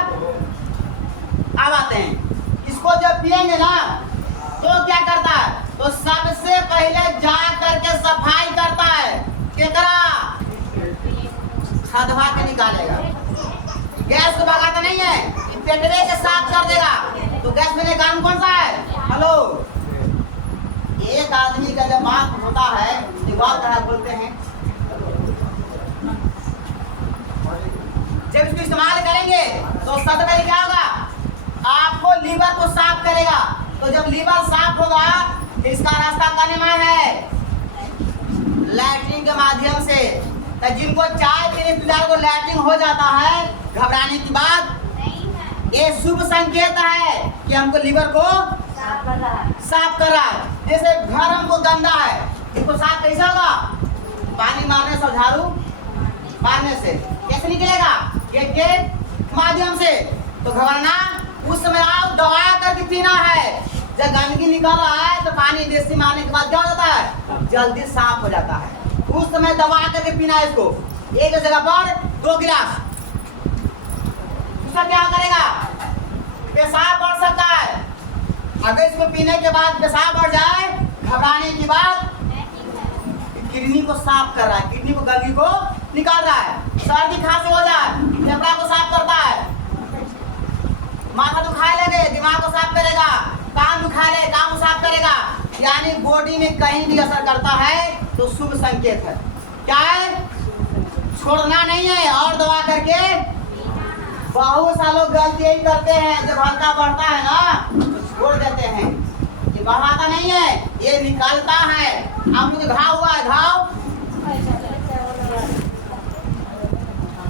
अब आते हैं, इसको जब पिएंगे ना तो क्या करता है? तो सबसे पहले जा करके सफाई करता है। केकरा? खदवा के निकालेगा। गैस को भगाता नहीं है, पेटवे के साफ कर देगा। तो गैस में काम कौन सा है? हेलो, एक आदमी का जब बात होता है, दीवार तरह बोलते हैं, जब इसको इस्तेमाल करेंगे तो सबसे पहले क्या होगा? आपको लीवर को साफ करेगा। तो जब लीवर साफ होगा तो इसका रास्ता का निर्माण है लैट्रिन के माध्यम से। तो जिनको चाय पीने को लैट्रिन हो जाता है घबराने की बात, ये शुभ संकेत है कि हमको लीवर को साफ कर रहा है। जैसे घर हमको गंदा है, इसको साफ कैसे होगा? पानी मारने से, झाड़ू मारने से। कैसे निकलेगा? गेट के माध्यम से। तो घबराना उस समय आओ, दबा करके पीना है। जब गंदगी निकल रहा है तो पानी देसी मारने के बाद क्या हो जाता है? जल्दी साफ हो जाता है। उस समय दबा करके पीना है इसको। एक जगह पर 2 गिलास। उसका क्या करेगा? पेशाब बढ़ सकता है। अगर इसको पीने के बाद पेशाब बढ़ जाए, घबराने की बात, किडनी को साफ कर रहा है, किडनी को गंदगी को निकाल रहा है। सर्दी खांसी हो जाए, फेफड़ा को साफ करता है। माथा दुखाए लगे, दिमाग को साफ करेगा। कान दुखाए लगे, कान को साफ करेगा। यानी बॉडी में कहीं भी असर करता है तो शुभ संकेत है। क्या है? छोड़ना नहीं है और दबा करके। बहुत सा लोग गलती यही करते हैं, जब हल्का बढ़ता है ना तो छोड़ देते हैं। ये बढ़ाता नहीं है, ये निकालता है। आप लोग घाव हुआ है, घाव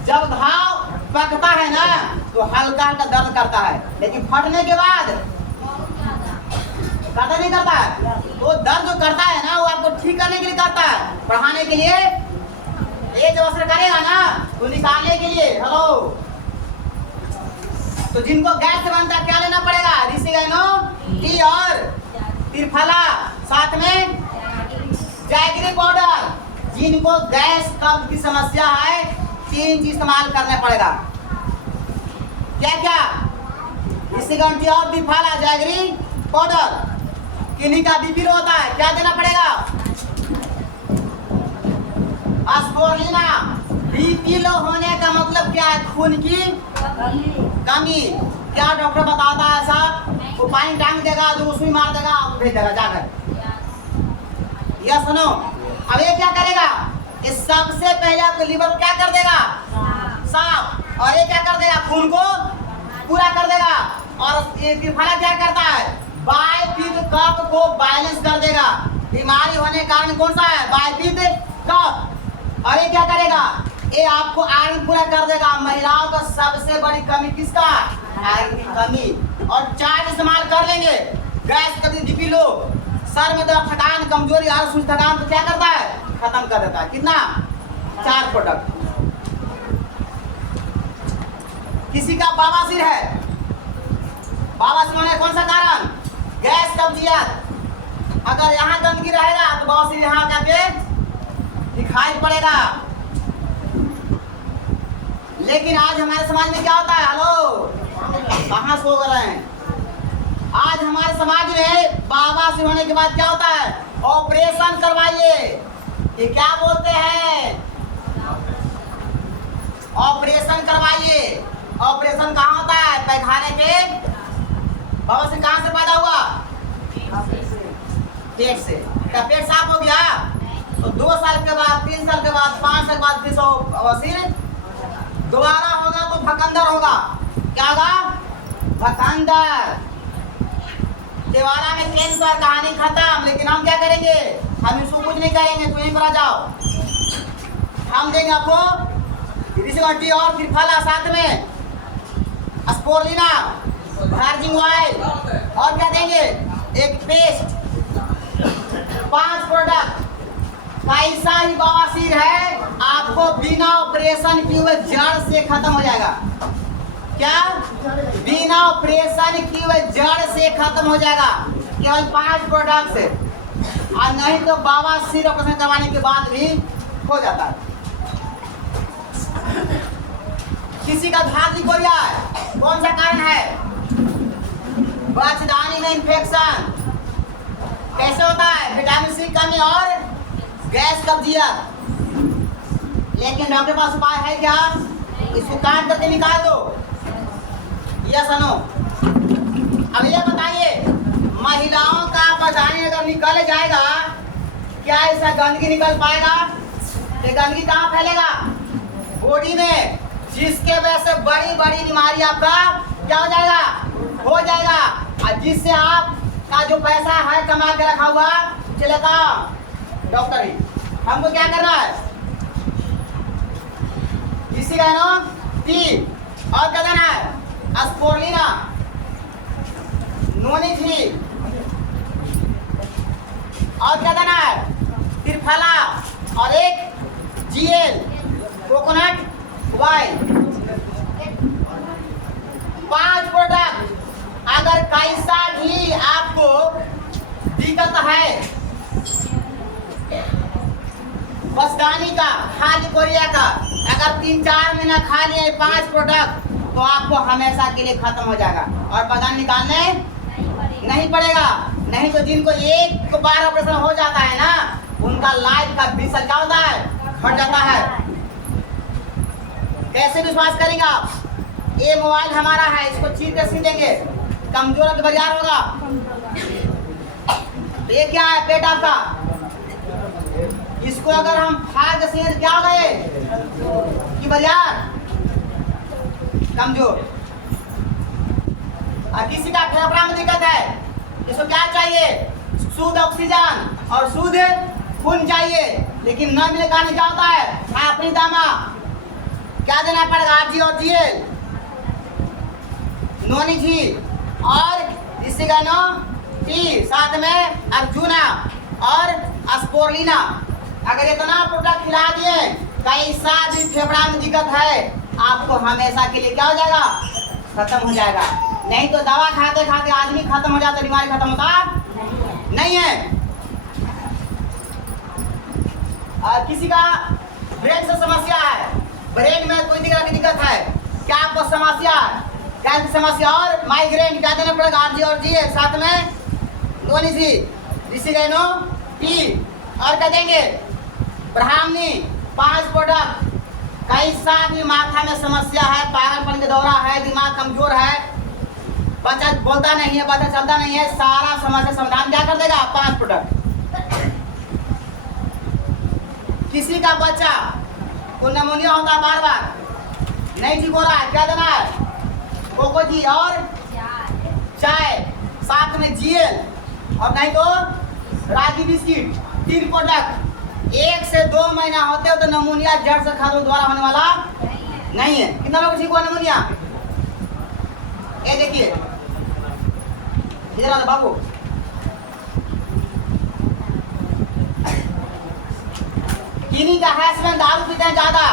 जब घाव पकता है ना तो हल्का हल्का दर्द करता है, लेकिन फटने के बाद करता नहीं करता है। तो दर्द जो करता है ना वो आपको ठीक करने के लिए करता है, बढ़ाने के लिए। ये जब असर करेगा ना तो निकालने के लिए। हेलो, तो जिनको गैस से बनता है क्या लेना पड़ेगा? रिसिगाइनो टी और त्रिफला, साथ में जैगरी पाउडर। जिनको गैस कब्ज की समस्या है 3 चीज इस्तेमाल करने पड़ेगा। क्या क्या? रिसिगाइनो टी और त्रिफला, जैगरी पाउडर। किन्हीं का बीपी लो होता है, क्या देना पड़ेगा? एस्पिरिन। बीपी लो होने का मतलब क्या है? खून की कमी। क्या डॉक्टर बताता है ऐसा? वो पानी टांग देगा, जो उसमें मार देगा, आपको भेज देगा जाकर। यह सुनो, अब ये क्या करेगा? ये सबसे पहले आपके लीवर को क्या कर देगा? साफ। और ये क्या कर देगा? खून को पूरा कर देगा। और ये त्रिफला क्या करता है? बायपीत कफ को बैलेंस कर देगा। बीमारी होने के कारण कौन सा है? बायपीत कफ। और ये क्या करेगा? ये आपको आयरन पूरा कर देगा। महिलाओं का सबसे बड़ी कमी किसका? आयरन की कमी। और चाय इस्तेमाल कर लेंगे, गैस कभी बीपी लो, सर में दर्द, थकान, कमजोरी और सुस्त थकान तो क्या करता है? खत्म कर देता है। कितना? 4 प्रोडक्ट। किसी का बवासीर है, बवासीर होने का कौन सा कारण? गैस, कब्जियत। अगर यहाँ गंदगी रहेगा तो बवासीर यहाँ जाके दिखाई पड़ेगा। लेकिन आज हमारे समाज में क्या होता है? हेलो, कहाँ सो रहे हैं? आज हमारे समाज में बवासीर होने के बाद क्या होता है? ऑपरेशन करवाइए। ये क्या बोलते हैं? ऑपरेशन करवाइए। ऑपरेशन कहाँ होता है? पैखाने पे। बवासीर कहाँ से पैदा हुआ? पेट से। क्या पेट साफ हो गया? तो 2 साल के बाद, 3 साल के बाद, 5 साल के बाद फिर बवासीर दोबारा होगा तो भकंदर होगा। क्या होगा? भकंदर। देवारा में कैंसर, कहानी खत्म। लेकिन हम क्या करेंगे? हम इसको कुछ नहीं करेंगे, तो यहीं पर आ जाओ। हम देंगे आपको रिसगंटी और त्रिफला, साथ में स्पोरुलिना, वर्जिन ऑयल, और क्या देंगे? एक पेस्ट। 5 प्रोडक्ट। पैसा ही बवासीर है, आपको बिना ऑपरेशन किए हुए जड़ से खत्म हो जाएगा। क्या? बिना ऑपरेशन किए हुए जड़ से खत्म हो जाएगा, केवल 5 प्रोडक्ट से। और नहीं तो बवासीर ऑपरेशन करवाने के बाद भी हो जाता है। किसी का धात लिकोरिया है, कौन सा कारण है? बचदानी में इंफेक्शन। कैसे होता है? विटामिन सी कमी और गैस, कब्जियत। लेकिन डॉक्टर के पास उपाय है क्या? इसको काट करके निकाल दो। Yes no. अब ये बताइए, महिलाओं का बचदानी अगर निकल जाएगा, क्या ऐसा गंदगी निकल पाएगा? ये गंदगी कहाँ फैलेगा? बॉडी में, जिसके वजह से बड़ी बड़ी बीमारी आपका क्या हो जाएगा? हो जाएगा। और जिससे आपका जो पैसा है कमा के रखा हुआ चलेगा डॉक्टर ही। हमको क्या करना है? इसी का नाम टी और क्या देना है? स्पोरुलिना, नोनी थी, और क्या देना है? त्रिफला, और एक जीएल, कोकोनट ऑयल। 5 प्रोडक्ट। अगर कैसा भी आपको दिक्कत है बचदानी का, खाली कोरिया का, अगर 3-4 महीना खा लिए 5 प्रोडक्ट, तो आपको हमेशा के लिए खत्म हो जाएगा और बदन निकालने नहीं पड़ेगा। नहीं तो जिनको एक बार ऑपरेशन हो जाता है ना, उनका लाइफ का 20 साल क्या होता है? हट जाता है। कैसे विश्वास करेंगे आप? ये मोबाइल हमारा है, इसको चीर के सी देंगे, कमजोर और बरियार होगा। ये क्या है? पेट आपका। इसको अगर हम फाड़ के सीने क्या हो गए? कि बरियार, कमजोर। और किसी का फेफड़ा में दिक्कत है, इसको क्या चाहिए? शुद्ध ऑक्सीजन और शुद्ध खून चाहिए। लेकिन न मिले का क्या होता है? अपनी दामा क्या देना पड़ेगा? आरजी और जीएल, नोनी जी, और इसी का नाम टी, साथ में अर्जुना और स्पोरुलिना। अगर इतना प्रोडक्ट खिला दिए, कैसा भी फेफड़ा में दिक्कत है, आपको हमेशा के लिए क्या हो जाएगा? खत्म हो जाएगा। नहीं तो दवा खाते खाते आदमी खत्म हो जाता, बीमारी खत्म होता नहीं है। और किसी का ब्रेन से समस्या है, ब्रेन में कोई तरह की दिक्कत है, क्या आपको समस्या है? क्या की समस्या? और माइग्रेन क्या देना पड़ेगा? आरजी और जी, साथ में दोनों सी, इसी का नो टी, और क्या देंगे? ब्राह्मणी। 5 प्रोडक्ट। कैसा भी माथा में समस्या है, पागलपन के दौरा है, दिमाग कमजोर है, बच्चा बोलता नहीं है, बच्चा चलता नहीं है, सारा समस्या समाधान क्या कर देगा? 5 प्रोडक्ट। किसी का बच्चा को निमोनिया होता है, बार बार नहीं ठीक हो रहा है, क्या देना है? कोको जी और चाय, साथ में जीएल, और नहीं तो रागी बिस्किट। 3 प्रोडक्ट। 1 से 2 महीना होते हो तो निमोनिया जड़ से खत्म दोबारा होने वाला नहीं है। कितना लोग ठीक हुआ निमोनिया? ये देखिए, इधर आ बाबू, किन्हीं का हस्बैंड दारू पीते हैं ज्यादा,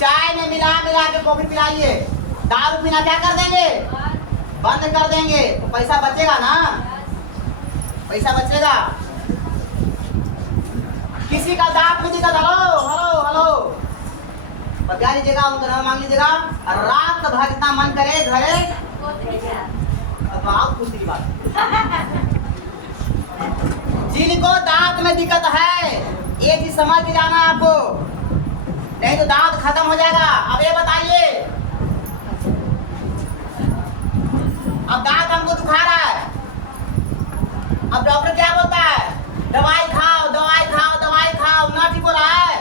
चाय में मिला मिला के कॉफी पिलाइए, दारू पीना क्या कर देंगे, बंद कर देंगे, तो पैसा बचेगा ना, पैसा बचेगा। किसी का दांत में दिक्कत, हेलो हेलो हेलो, बता लीजिएगा, उनका नाम मांग लीजिएगा। रात भर जितना मन करे घरे, अब आप दूसरी बात, जिनको दांत में दिक्कत है ये चीज समझ के जाना है आपको, नहीं तो दांत खत्म हो जाएगा। अब ये बताइए, अब दांत हमको दुखा रहा है, अब डॉक्टर क्या बोलता है, दवाई खाओ दवाई खाओ दवाई खाओ, ना ठीक हो रहा है,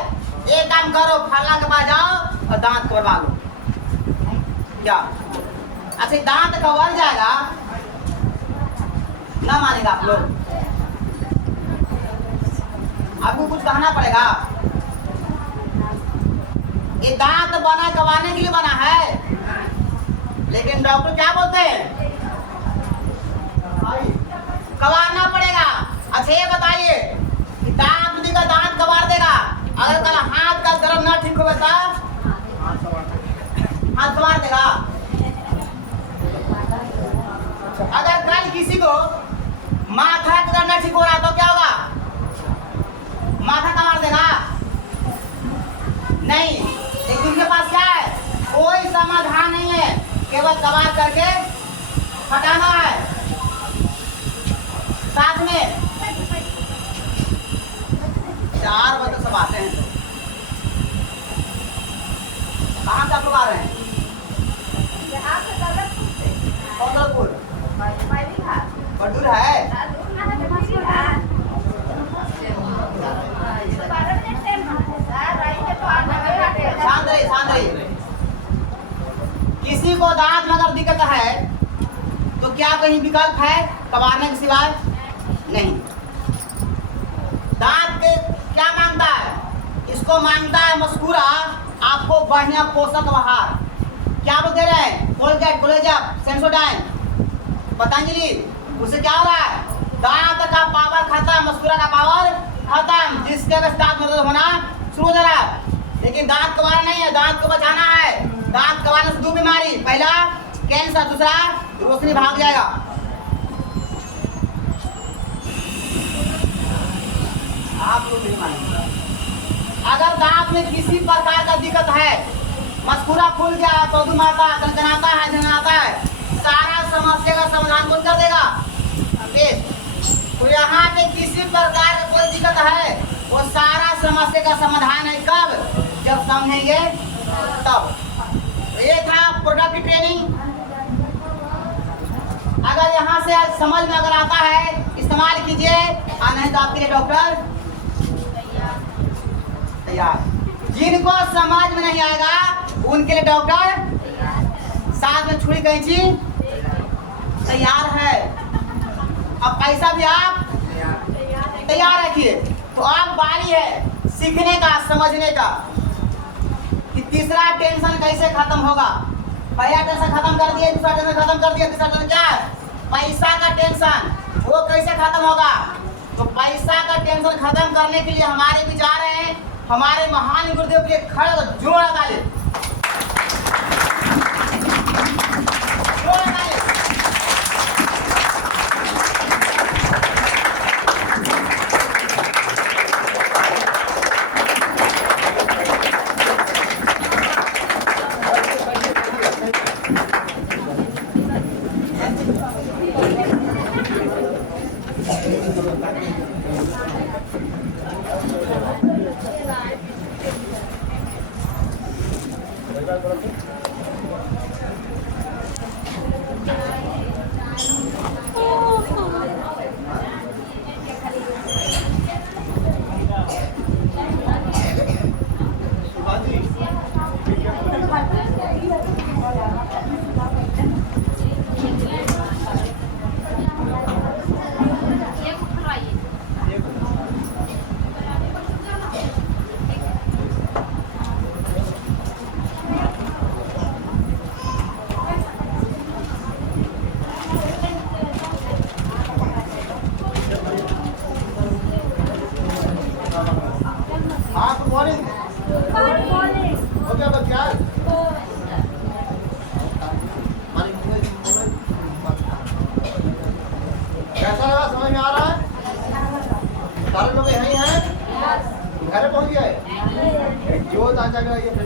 एक काम करो, फला के पास जाओ और दांत करवा लो। क्या अच्छा दांत कवर जाएगा, ना मानेगा आप लोग, आपको कुछ कहना पड़ेगा। ये दांत बना कवाने के लिए बना है, लेकिन डॉक्टर क्या बोलते हैं, कवाना पड़ेगा। अच्छा ये बताइए कि दांत का दांत कबार देगा, अगर कल हाथ का दर्द ना ठीक होगा तो हाथ कबार देगा। अगर कल किसी को माथा का दर्द ना ठीक हो रहा तो क्या होगा, माथा कबार देगा नहीं। लेकिन उनके पास क्या है, कोई समाधान नहीं है, केवल कबार करके हटाना है। साथ में 4 बजे सब आते हैं, कहाँ से आप लोग आ रहे हैं, कौतलपुर बड़ दूर है, शांत रहिए। किसी को दांत में अगर दिक्कत है तो क्या कहीं विकल्प है कबारने के सिवाय, नहीं। दांत के क्या मांगता है, इसको मांगता है मस्कुरा, आपको बढ़िया पोषक आहार। क्या बोल दे रहे हैं, कोलगेट, कोलेजन, सेंसोडाइन, पतंजलि, उससे क्या हो रहा है, दांत का पावर खत्म, मस्कुरा का पावर खत्म, जिसके वजह से दांत में दर्द होना शुरू हो जा रहा है। लेकिन दांत कबाना नहीं है, दांत को बचाना है। दांत कबाने से 2 बीमारी, पहला कैंसर, दूसरा रोशनी भाग जाएगा। आप लोग नहीं मानेंगे, अगर दांत में किसी प्रकार का दिक्कत है, मस्कुरा फूल गया, पौधु मारता है, कनकनाता है, झंझनाता है, सारा समस्या का समाधान कौन कर देगा, तो यहाँ पे किसी प्रकार का कोई दिक्कत है, वो सारा समस्या का समाधान है कब, जब समझेंगे तब। ये था प्रोडक्ट की ट्रेनिंग। अगर यहाँ से आज समझ में अगर आता है, इस्तेमाल कीजिए, और नहीं तो आपके लिए डॉक्टर तैयार। जिनको समझ में नहीं आएगा उनके लिए डॉक्टर साथ में छुरी कैंची तैयार है। अब पैसा भी आप तैयार रखिए। तो अब बारी है सीखने का, समझने का, कि तीसरा टेंशन कैसे खत्म होगा। पहला टेंशन खत्म कर दिए, दूसरा टेंशन खत्म कर दिया, तीसरा टेंशन क्या है, पैसा का टेंशन, वो कैसे खत्म होगा। तो पैसा का टेंशन खत्म करने के लिए हमारे विचार हैं, हमारे महान गुरुदेव के खड़े जोड़ डाले, जोड़ डाले। Good morning. हो गया बच्चा? कैसा लगा? समझ में आ रहा है? सारे लोग यहीं हैं? घर पहुंच गए? जो ताजा का ये फिर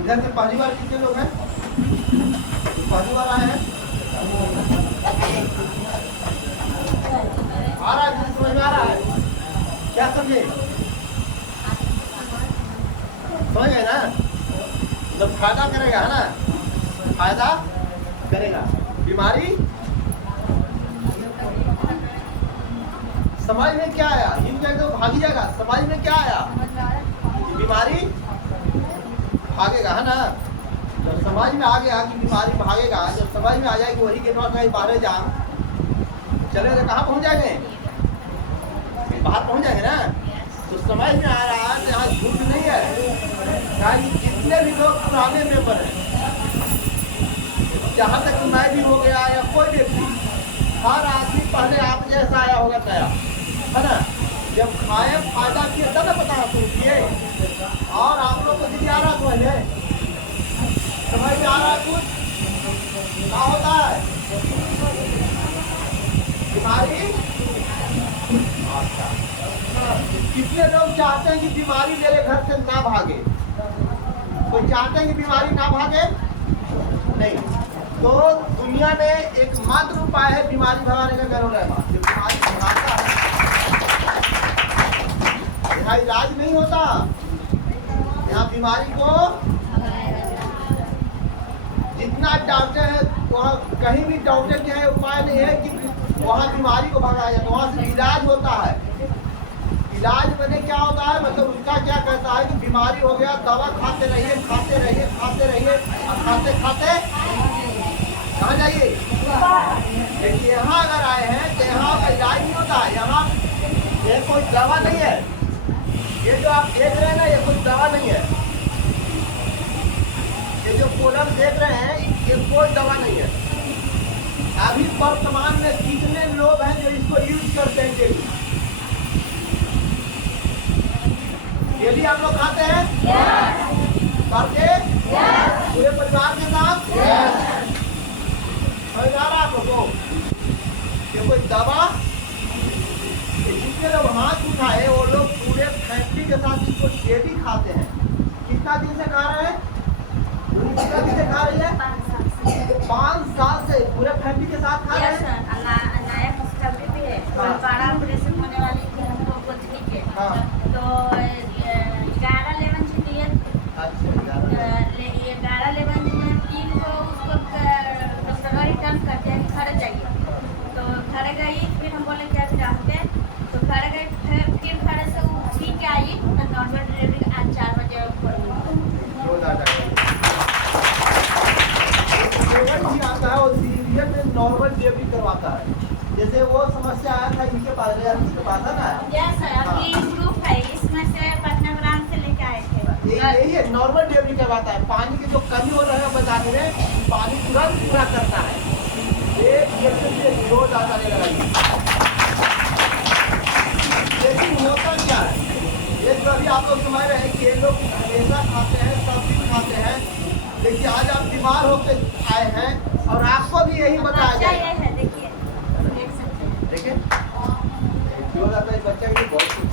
इधर से पहली बार कितने लोग हैं? पहली बार आए हैं? आ रहा है? समझ में आ रहा है? क्या समझे? समझ गए ना? तो फायदा करेगा है ना? फायदा करेगा। बीमारी समाज में क्या आया? हिंदू तो भागी जाएगा। समाज में क्या आया? बीमारी भागेगा है ना? जब समाज में आ गया कि बीमारी भागेगा, जब समझ में आ जाएगी वही के नॉट बाहर जा चले तो कहाँ पहुँच जाएंगे? बाहर पहुँच जाएंगे ना? तो समझ में आ रहा है यहाँ झूठ नहीं है। जितने भी लोग पुराने मेंबर हैं, जहाँ तक मैं भी हो गया या कोई व्यक्ति, हर आदमी पहले आप जैसा आया होगा नया है ना? जब खाए फायदा किए तब पता शुरू किए। और आप लोग को दिख आ रहा पहले समझ में आ रहा कुछ क्या होता है बीमारी? कितने लोग चाहते हैं कि बीमारी मेरे घर से ना भागे? कोई चाहते हैं कि बीमारी ना भागे? नहीं। तो दुनिया में एकमात्र उपाय है बीमारी भगाने का गैरोलेमा। जो बीमारी भगाता है, यहाँ इलाज नहीं होता, यहाँ बीमारी को जितना डॉक्टर है वहाँ कहीं भी डॉक्टर के है उपाय नहीं है कि वहाँ बीमारी को भगाया जाए। वहाँ से इलाज होता है। इलाज में क्या होता है? मतलब उसका क्या कहता है कि बीमारी हो गया, दवा खाते रहिए खाते रहिए खाते रहिए और खाते खाते कहाँ जाइए? लेकिन यहाँ अगर आए हैं तो यहाँ का इलाज नहीं होता है। यहाँ ये कोई दवा नहीं है। ये जो आप देख रहे हैं ना, ये कोई दवा नहीं है। ये जो कोलम देख रहे हैं ये कोई दवा नहीं है। अभी वर्तमान में कितने लोग हैं जो इसको यूज करते हैं डेली? डेली आप लोग खाते हैं? करते? पूरे परिवार के साथ? आप लोगों को ये कोई दवा? जितने लोग हाथ उठाए वो लोग पूरे फैमिली के साथ इसको डेली खाते हैं। कितना दिन से खा रहे हैं? कितना दिन से खा रही है? 5 साल से पूरे फैमिली के साथ खा रहे हैं। बड़ा ऑपरेशन होने वाली थी हमको गोदनी के, तो 11 लेमन चाहिए। 11 लेमन 3 को उसको डॉक्टर रिटर्न करते हैं घर जाइए। तो घर गई, फिर हम बोले क्या चाहते हैं, तो घर गई, फिर घर से उठी के आई तो नॉर्मल डिलीवरी आज 4 बजे नॉर्मल डिलीवरी करवाता है। जैसे वो समस्या आया था इनके पास है ना? अभी ग्रुप है, इसमें से पटना ब्रांच से लेके आए थे। यही है नॉर्मल डिलीवरी करवाता है। पानी की जो कमी हो रहा है बताने में पानी तुरंत पूरा करता है। एक रोज आता नहीं लगाइए। लेकिन होता क्या है? ये जो अभी आप लोग समझ रहे हैं कि ये लोग हमेशा खाते हैं, सब दिन खाते हैं, लेकिन आज आप बीमार होकर आए हैं और आपको भी यही बताया जाए। देखिए देख सकते हैं, देखिए जो जाता है बच्चा के लिए बहुत कुछ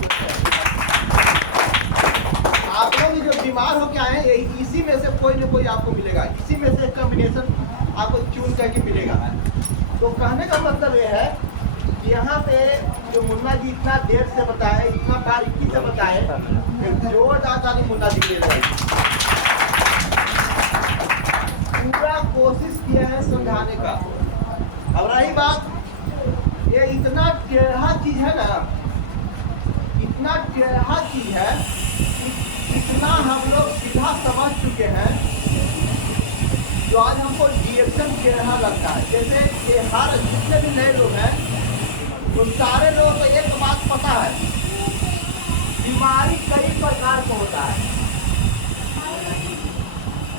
आप लोग जो बीमार होके आए हैं इसी में से कोई न कोई आपको मिलेगा। इसी में से कॉम्बिनेशन आपको चूज करके मिलेगा। तो कहने का मतलब ये है कि यहाँ पे जो मुन्ना जी इतना देर से बताए, इतना बारीकी से बताए, जोरदार नहीं मुन्ना जी के पूरा कोशिश किया है समझाने का। अब रही बात, ये इतना टेढ़ा चीज है ना, इतना टेढ़ा चीज है, इतना हम लोग सीधा समझ चुके हैं जो आज हमको रिएक्शन टेढ़ा लगता है। जैसे ये हर जितने भी नए लोग हैं वो सारे लोगों को एक बात पता है, बीमारी कई प्रकार का होता है।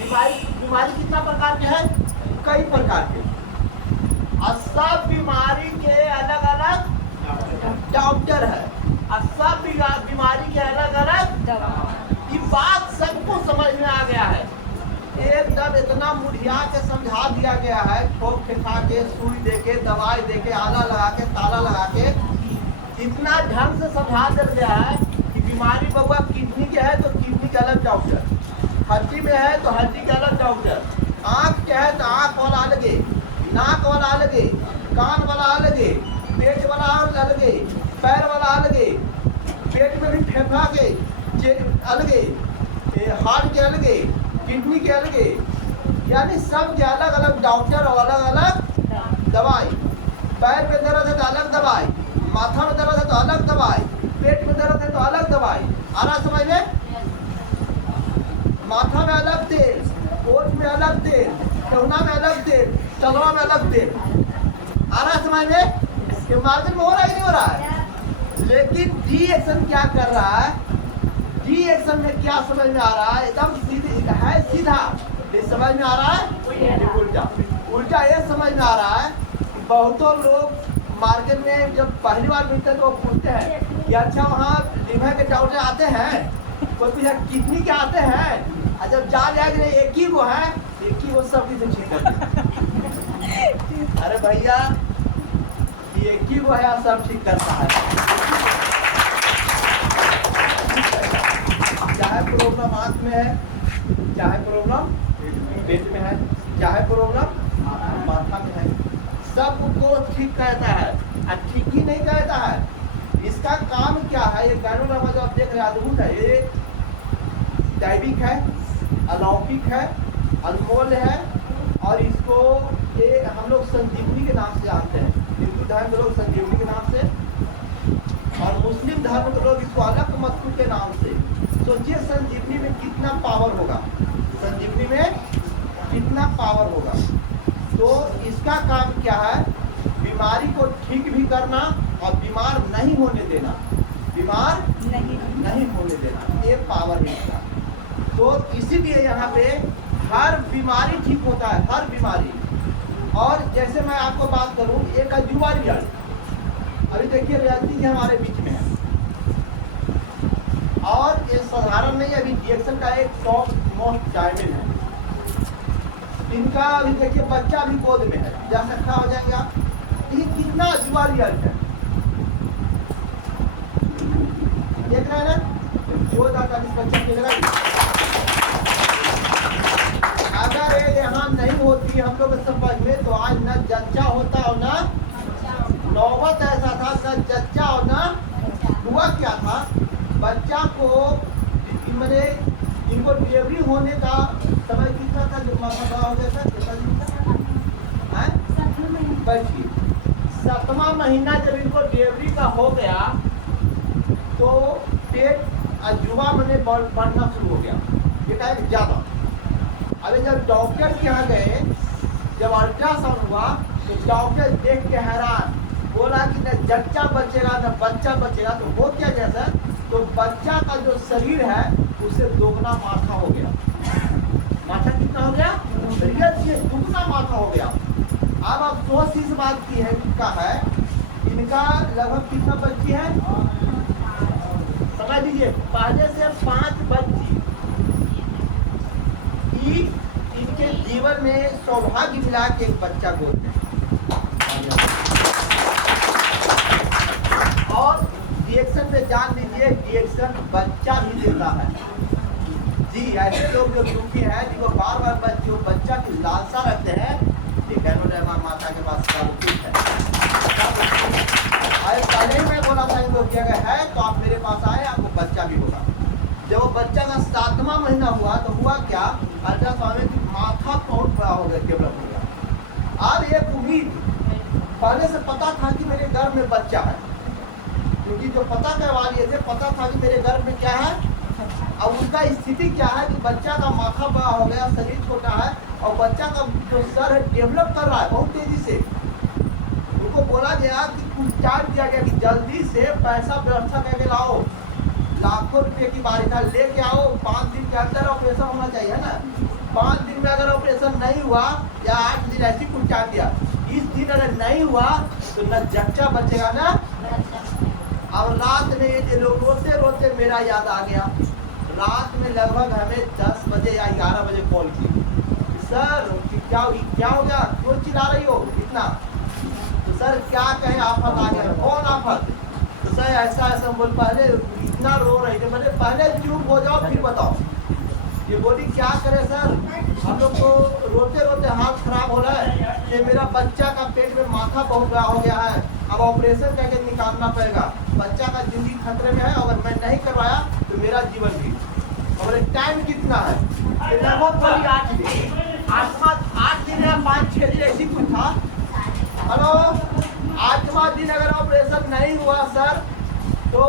बीमारी कितना प्रकार के है? कई प्रकार के। और सब बीमारी के अलग अलग बीमारी के अलग अलग ये बात सबको समझ में आ गया है। एकदम इतना मुढ़िया के समझा दिया गया है, ठोक के खा के, सुई दे के, दवाई दे के, आला लगा के, ताला लगा के, इतना ढंग से समझा दिया गया है कि बीमारी बबुआ किडनी के है तो किडनी के अलग डॉक्टर, हड्डी में है तो हड्डी के अलग डॉक्टर, आँख के है तो आँख वाला अलगे, नाक वाला अलगे, कान वाला अलगे, पेट वाला अलगे, पैर वाला अलगे, पेट में भी फेफड़ा के अलगे, हार्ट के अलगे, किडनी के अलगे, यानी सब के अलग अलग डॉक्टर और अलग अलग दवाई। पैर में दर्द है तो अलग दवाई, माथा में दर्द है तो अलग दवाई, पेट में दर्द है तो अलग दवाई। आ रहा समझ में? माथा में अलग तेल, पोट में अलग तेल, टहुना में अलग तेल, तलवा में अलग तेल। आ रहा समझ में? कि मार्केट में हो रहा है नहीं हो रहा है? लेकिन डी एक्शन क्या कर रहा है? डी एक्शन में क्या समझ में आ रहा है? एकदम सीधा है, सीधा ये समझ में आ रहा है, उल्टा उल्टा ये समझ में आ रहा है। बहुतों लोग मार्केट में जब पहली बार मिलते हैं तो वो पूछते हैं कि अच्छा वहाँ लीवर के डॉक्टर आते हैं, कोई पूछा किडनी के आते हैं, और जब जा जाएंगे एक ही वो है, एक ही वो सब किसी ठीक करते। अरे भैया एक ही वो है सब ठीक करता है। चाहे प्रॉब्लम आँख में है, चाहे प्रॉब्लम पेट में है, चाहे प्रॉब्लम माथा में है, सबको ठीक कहता है और ठीक ही नहीं कहता है। इसका काम क्या है? ये गायनोलॉजी जो आप देख रहे हैं अद्भुत है, ये दैविक है, अलौकिक है, अनमोल है, और इसको ये हम लोग संजीवनी के नाम से जानते हैं। हिंदू धर्म के लोग संजीवनी के नाम से और मुस्लिम धर्म के लोग इसको अलग मस्तू के नाम से। सोचिए संजीवनी में कितना पावर होगा, संजीवनी में कितना पावर होगा। तो इसका काम क्या है? बीमारी को ठीक भी करना और बीमार नहीं होने देना, बीमार नहीं होने देना, ये पावर है इसका। तो इसीलिए यहाँ पे हर बीमारी ठीक होता है, हर बीमारी। और जैसे मैं आपको बात करूँ, एक अजूबा रिजल्ट अभी देखिए रियलिटी हमारे बीच में है, और ये साधारण नहीं, अभी रिएक्शन का एक टॉप मोस्ट डायमंड है। इनका अभी देखिए बच्चा भी गोद में है, जैसे खड़ा हो जाएंगे आप, ये कितना अजूबा रिजल्ट है, देख रहे हैं ना? जो दादा इस बच्चे देख रहे हैं, अगर ये यहाँ नहीं होती हम लोग समझ में, तो आज न जच्चा होता और न नौबत ऐसा था, न जच्चा और न हुआ क्या था। बच्चा को मैंने इनको डिलीवरी होने का समय कितना था जब माता बड़ा हो गया था? कितना दिन था? बैठिए, 7वां महीना जब इनको डिलीवरी का हो गया तो पेट अजूबा मैंने बढ़ना शुरू हो गया, बेटा ज़्यादा। अभी जब डॉक्टर के यहाँ गए, जब अल्ट्रासाउंड हुआ तो डॉक्टर देख के हैरान, बोला कि न जच्चा बचेगा न बच्चा बचेगा। तो हो क्या जैसा, तो बच्चा का जो शरीर है उससे दोगुना माथा हो गया। माथा कितना हो गया? रियल से दुगना माथा हो गया। अब आप सोच इस बात की है, इनका है, इनका लगभग कितना बच्ची है समझ लीजिए, पहले से 5 बच्ची। इनके जीवन में सौभाग्य मिला के एक बच्चा गोद में, और रिएक्शन में जान लीजिए रिएक्शन बच्चा भी देता है जी। ऐसे लोग जो दुखी हैं, जिनको बार बार बच्चा की लालसा रखते हैं, माता के पास सब कुछ है। पहले ही मैं बोला था इनको कि अगर है तो आप मेरे पास आए, आपको बच्चा भी होगा। जब वो बच्चा का 7वां महीना हुआ तो हुआ क्या? अल्ट्रासाउंड की माथा बहुत बड़ा हो गया, डेवलप हो गया। अब एक उम्मीद, पहले से पता था कि मेरे गर्भ में बच्चा है, क्योंकि जो पता करवा लिए थे पता था कि मेरे गर्भ में क्या है। अब उनका स्थिति क्या है कि बच्चा का माथा बड़ा हो गया, शरीर छोटा है, और बच्चा का जो सर है डेवलप कर रहा है बहुत तेजी से। उनको बोला गया कि कुछ चार्ज दिया गया कि जल्दी से पैसा व्यवस्था करके लाओ, लाखों रुपए की बारी था, लेके आओ, 5 दिन के अंदर ऑपरेशन होना चाहिए ना। 5 दिन में अगर ऑपरेशन नहीं हुआ या 8 दिन ऐसी कुछ चार्ज दिया, इस दिन अगर नहीं हुआ तो न जच्चा बचेगा ना अब रात में ये लोग रोते रोते मेरा याद आ गया। रात में लगभग हमें 10 बजे या 11 बजे कॉल की, सर क्या हो गया, क्यों चिल्ला रही हो इतना? तो सर क्या कहें, आफत आ गया। कौन आफत? तो सर ऐसा ऐसा बोल, पहले इतना रो रही थी, मैंने पहले चुप हो जाओ फिर बताओ। ये बोली क्या करे सर, हम लोग को रोते रोते हाथ खराब हो रहा है, ये मेरा बच्चा का पेट में माथा बहुत बड़ा हो गया है, अब ऑपरेशन करके निकालना पड़ेगा, बच्चा का जिंदगी खतरे में है, अगर मैं नहीं करवाया तो मेरा जीवन भी। और टाइम कितना है? लगभग 8 दिन, 8 दिन या 5-6 दिन ऐसी कुछ था। हेलो, 8वां दिन अगर ऑपरेशन नहीं हुआ सर तो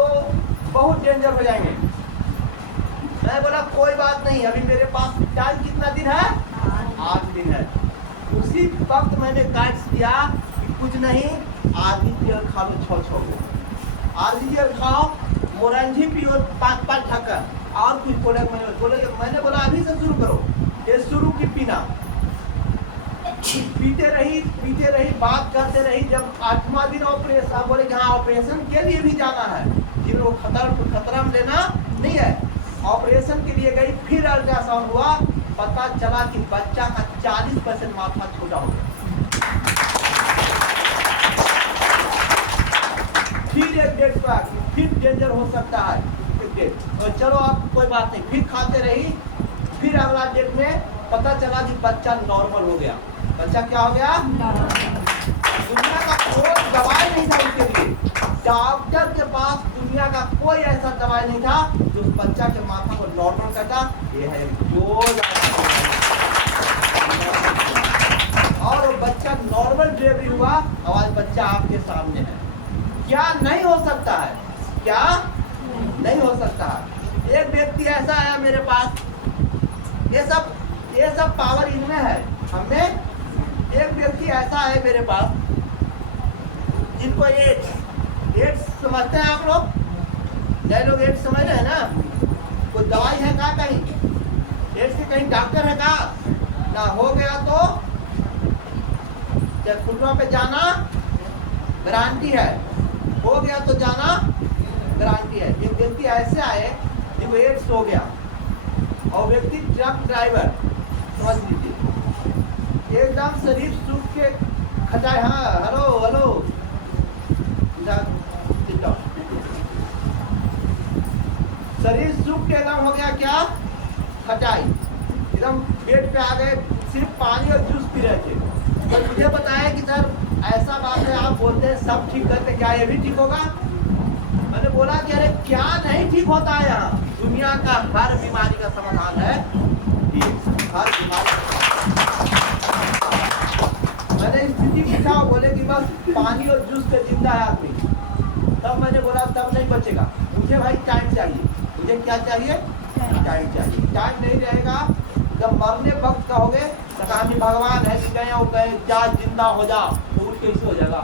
बहुत डेंजर हो जाएंगे। मैं बोला कोई बात नहीं, अभी मेरे पास टाइम कितना दिन है? 8 दिन है। उसी वक्त मैंने काट दिया कि कुछ नहीं, आधी तेल खा लो 6 को, आधी तेल खाओ, मोरंजी पियो 5 ढक्कन, और कुछ मैंने बोला अभी से शुरू करो। ये शुरू की पीना, पीते रही, बात करते रही। जब 8वां दिन ऑपरेशन, बोले कि हाँ ऑपरेशन के लिए भी जाना है, जिनको खतरा में लेना नहीं है। ऑपरेशन के लिए गई, फिर अल्ट्रासाउंड हुआ, पता चला कि बच्चा का 40% माथा छोटा हो गया। फिर एक डेट पे आके फिर डेंजर हो सकता है एक डेट, और चलो अब कोई बात नहीं, फिर खाते रही। फिर अगला डेट में पता चला कि बच्चा नॉर्मल हो गया। बच्चा क्या हो गया? दुनिया का कोई दवाई नहीं था उसके लिए, डॉक्टर के पास दुनिया का कोई ऐसा दवाई नहीं था जो उस बच्चा के माथा को नॉर्मल करता। ये है जो, और वो बच्चा नॉर्मल डिलीवरी हुआ, और आज बच्चा आपके सामने है। क्या नहीं हो सकता है? क्या नहीं हो सकता है? एक व्यक्ति ऐसा आया मेरे पास, ये सब पावर इनमें है, हमें। एक व्यक्ति ऐसा है मेरे पास जिनको एड्स समझते हैं आप लोग, नए लोग एड्स समझ रहे हैं ना? कोई दवाई है का कहीं? एड्स की कहीं डॉक्टर है का? ना हो गया तो जब फुटवा पे जाना गारंटी है, हो गया तो जाना गारंटी है। एक व्यक्ति ऐसे आए जिनको एड्स हो गया, और व्यक्ति ट्रक ड्राइवर, समझ लीजिए, एकदम शरीर सूख के खटाए। हाँ हेलो शरीर सूख के एकदम हो गया, क्या खटाई, एकदम पेट पे आ गए, सिर्फ पानी और जूस पी रहे थे। तो मुझे बताया कि सर ऐसा बात है, आप बोलते हैं सब ठीक करते, क्या ये भी ठीक होगा? मैंने बोला कि अरे क्या नहीं ठीक होता है, यहाँ दुनिया का हर बीमारी का समाधान है, हर बीमारी। मैंने स्थिति पूछा, बोले कि बस पानी और जूस पे जिंदा है आदमी। तब मैंने बोला तब नहीं बचेगा, मुझे भाई टाइम चाहिए। मुझे क्या चाहिए? टाइम चाहिए। टाइम नहीं रहेगा, जब मरने वक्त कहोगे तो कहा कि भगवान है कि गए और गए, जा जिंदा हो जा, तो उठ कैसे हो जाएगा?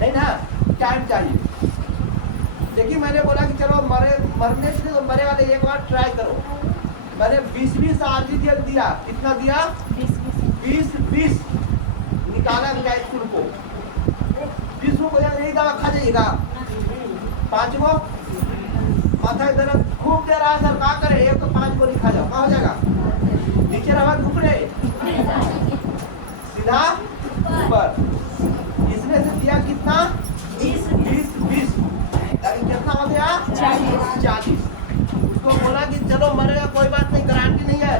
नहीं ना, टाइम चाहिए। देखिए मैंने बोला कि चलो मरने से तो मरे वाले एक बार ट्राई करो। मैंने 20 आदमी दिया। कितना दिया? 20 निकाला कैप्सूल को, 20 को यही दवा खा जाइएगा। 5 को माथा दर्द खूब दे रहा है सर, क्या करे? एक तो 5 को नहीं खा जाओ, क्या हो जाएगा? नीचे रहा घुपड़े, सीधा ऊपर। इसने से दिया कितना? 20 कितना हो गया? 40। उसको बोला कि चलो मरेगा कोई बात नहीं, गारंटी नहीं है,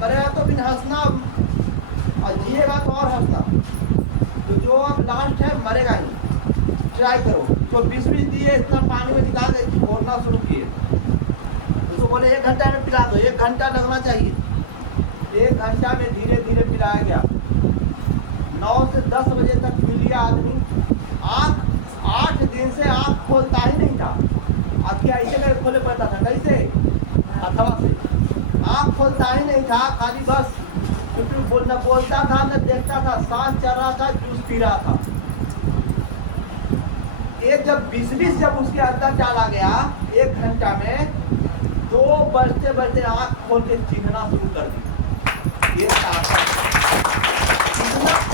मरेगा तो फिर हंसना और जिएगा तो और हंसना, तो जो अब लास्ट है मरेगा ही, ट्राई करो। तो 20 दिए, इतना पानी में निकाल दे, छोड़ना शुरू किए। उसको बोले 1 घंटा में पिला दो, 1 घंटा लगना चाहिए। 1 घंटा में धीरे धीरे पिलाया गया। 9 से 10 बजे तक पी लिया आदमी। 8 दिन से आँख खोलता ही नहीं था। अब क्या ऐसे करके खोले पड़ता था? कैसे? अथवा से आँख खोलता ही नहीं था, खाली बस न बोलता था न देखता था, सांस चल रहा था, जूस पी रहा था। ये जब 20 जब उसके अंदर डाला गया 1 घंटा में, तो बजते आँख खोल के चिन्हना शुरू कर दी। ये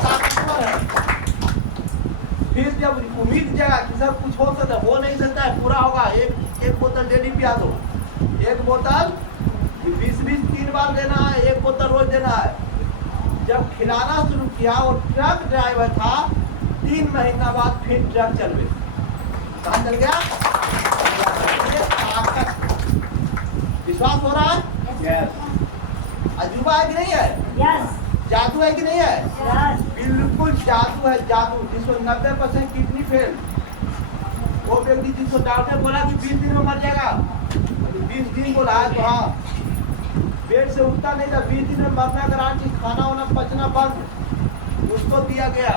ताकतवर है। फिर इसलिए अब उम्मीद जगह कि सर कुछ हो नहीं सकता है, पूरा होगा। एक बोतल डेली पिया दो, एक बोतल 20-20 3 बार देना है, एक बोतल रोज देना है। जब खिलाना शुरू किया और ट्रक ड्राइवर था, 3 महीना बाद फिर ट्रक चलवे, कहाँ चल गया? विश्वास हो रहा है? अजूबा है कि नहीं है? यस जादू है कि नहीं है? यस बिल्कुल जादू है, जादू। जिसको 90% किडनी फेल, वो व्यक्ति जिसको डॉक्टर बोला कि 20 दिन में मर जाएगा, 20 दिन बोला है तो हाँ, पेट से उठता नहीं था, 20 दिन में मरना गारंटी, खाना वाना पचना बंद, उसको दिया गया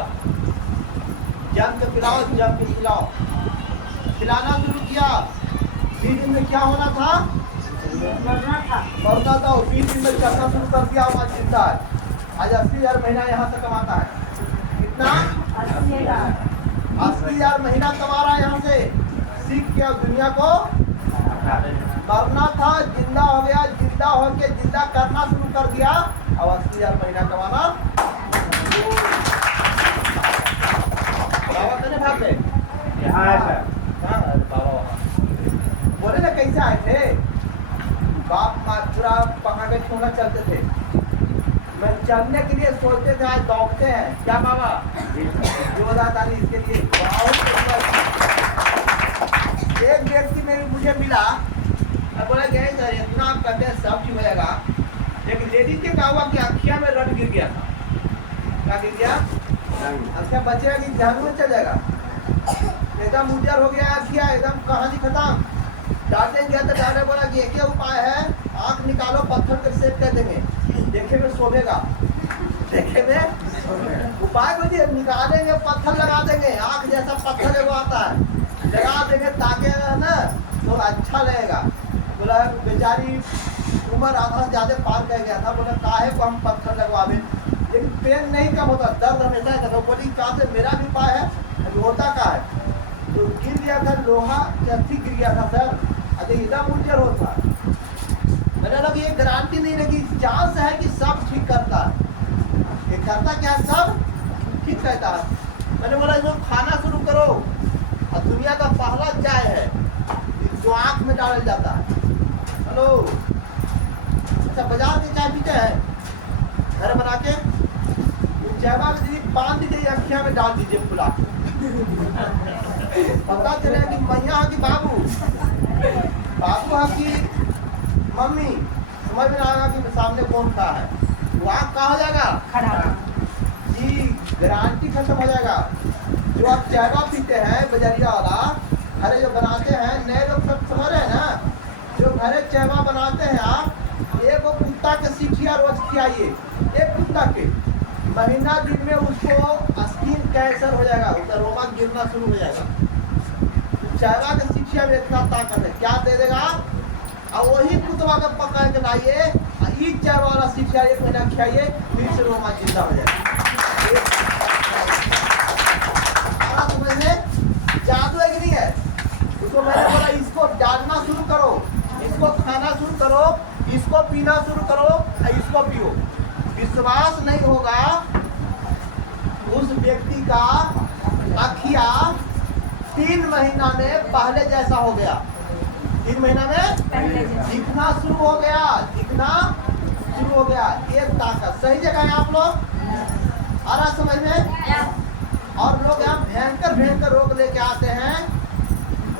जम के पिलाओ, जम के खिलाओ। खिलाना शुरू किया, 20 दिन में क्या होना था? मरना था। और 20 दिन में करना शुरू कर दिया, वहाँ जिंदा है। आज 80,000 महीना यहाँ से कमाता है। कितना? 80,000 महीना कमा रहा है यहाँ से, सीख के। अब दुनिया को मरना था, जिंदा हो गया, जिंदा होके जिंदा करना शुरू कर दिया। अब 80,000 महीना कमाना। बाबा कने भागते? यहाँ है सर। कहाँ है बाबा? वहाँ बोले ना कैसे आए थे? बाप माँ पूरा पका के छोड़ना चलते थे, मैं चलने के लिए सोचते थे, आज दौड़ते हैं। क्या बाबा? जोरदारी इसके लिए एक व्यक्ति में मुझे मिला, मैं बोला गए सर इतना आप कहते हैं सब ठीक हो जाएगा। एक लेडीज के कहा हुआ कि अखिया में रट गिर गया था। क्या गिर गया? अखिया बचेगा कि जान में चल जाएगा? एकदम उजर हो गया अखिया, एकदम कहानी खत्म। डॉक्टर गया तो डॉक्टर बोला कि एक ही उपाय है, आँख निकालो, पत्थर कर सेट कर देंगे, देखे में सोभेगा। देखे में उपाय को जी निकालेंगे, पत्थर लगा देंगे, आँख जैसा पत्थर वो आता है, लगा देंगे ताकि ना तो अच्छा लगेगा। बोला बेचारी उम्र आधा ज्यादा पार कर गया था, बोला काहे को हम पत्थर लगवावे, लेकिन पेन नहीं कम होता, दर्द हमेशा रहता। बोली कहा से मेरा भी उपाय है, अभी होता का है? तो गिर गया था, लोहा चर्ची गिर गया था सर, अरे एकदम उज्जर होता। मैंने लगा ये गारंटी नहीं लगी, चांस है कि सब ठीक करता है। ये करता क्या है? सब ठीक कहता है। मैंने बोला इसको खाना शुरू करो, और दुनिया का पहला चाय है जो आँख में डाल जाता है। हेलो, अच्छा बाजार के चाय पीते हैं घर बना के? चाय दीजिए, बांध दीजिए, अखिया में डाल दीजिए फुला, पता चले कि मैया की बाबू, बाबू है कि मम्मी, समझ में आएगा कि सामने कौन खड़ा है। वो आँख कहाँ हो जाएगा जी, गारंटी खत्म हो जाएगा। जो आप चायवा पीते हैं बजरिया वाला, घरे जो बनाते हैं, नए लोग सब समझ रहे हैं ना, जो घरे चायवा बनाते हैं आप, एक कुत्ता के सीखिया रोज खिलाइए, एक कुत्ता के, महीना दिन में उसको स्किन कैंसर हो जाएगा, उसका रोमा गिरना शुरू हो जाएगा। चायवा के शिक्षा में इतना ताकत है, क्या दे देगा? और वही कुतवा का पकड़ के लाइए, इस चायवा वाला शिक्षा 1 महीना खिलाइए, फिर से रोमा जिंदा हो जाएगा। समझ में जादू है कि नहीं है? उसको मैंने बोला इसको डालना शुरू करो, इसको खाना शुरू करो, इसको पीना शुरू करो, इसको पियो। विश्वास नहीं होगा, उस व्यक्ति का अखिया 3 महीना में पहले जैसा हो गया। 3 महीना में दिखना शुरू हो गया, दिखना शुरू हो गया। एक ताकत सही जगह है आप लोग, आ रहा समझ में? और लोग यहाँ भयंकर भयंकर रोग लेके आते हैं,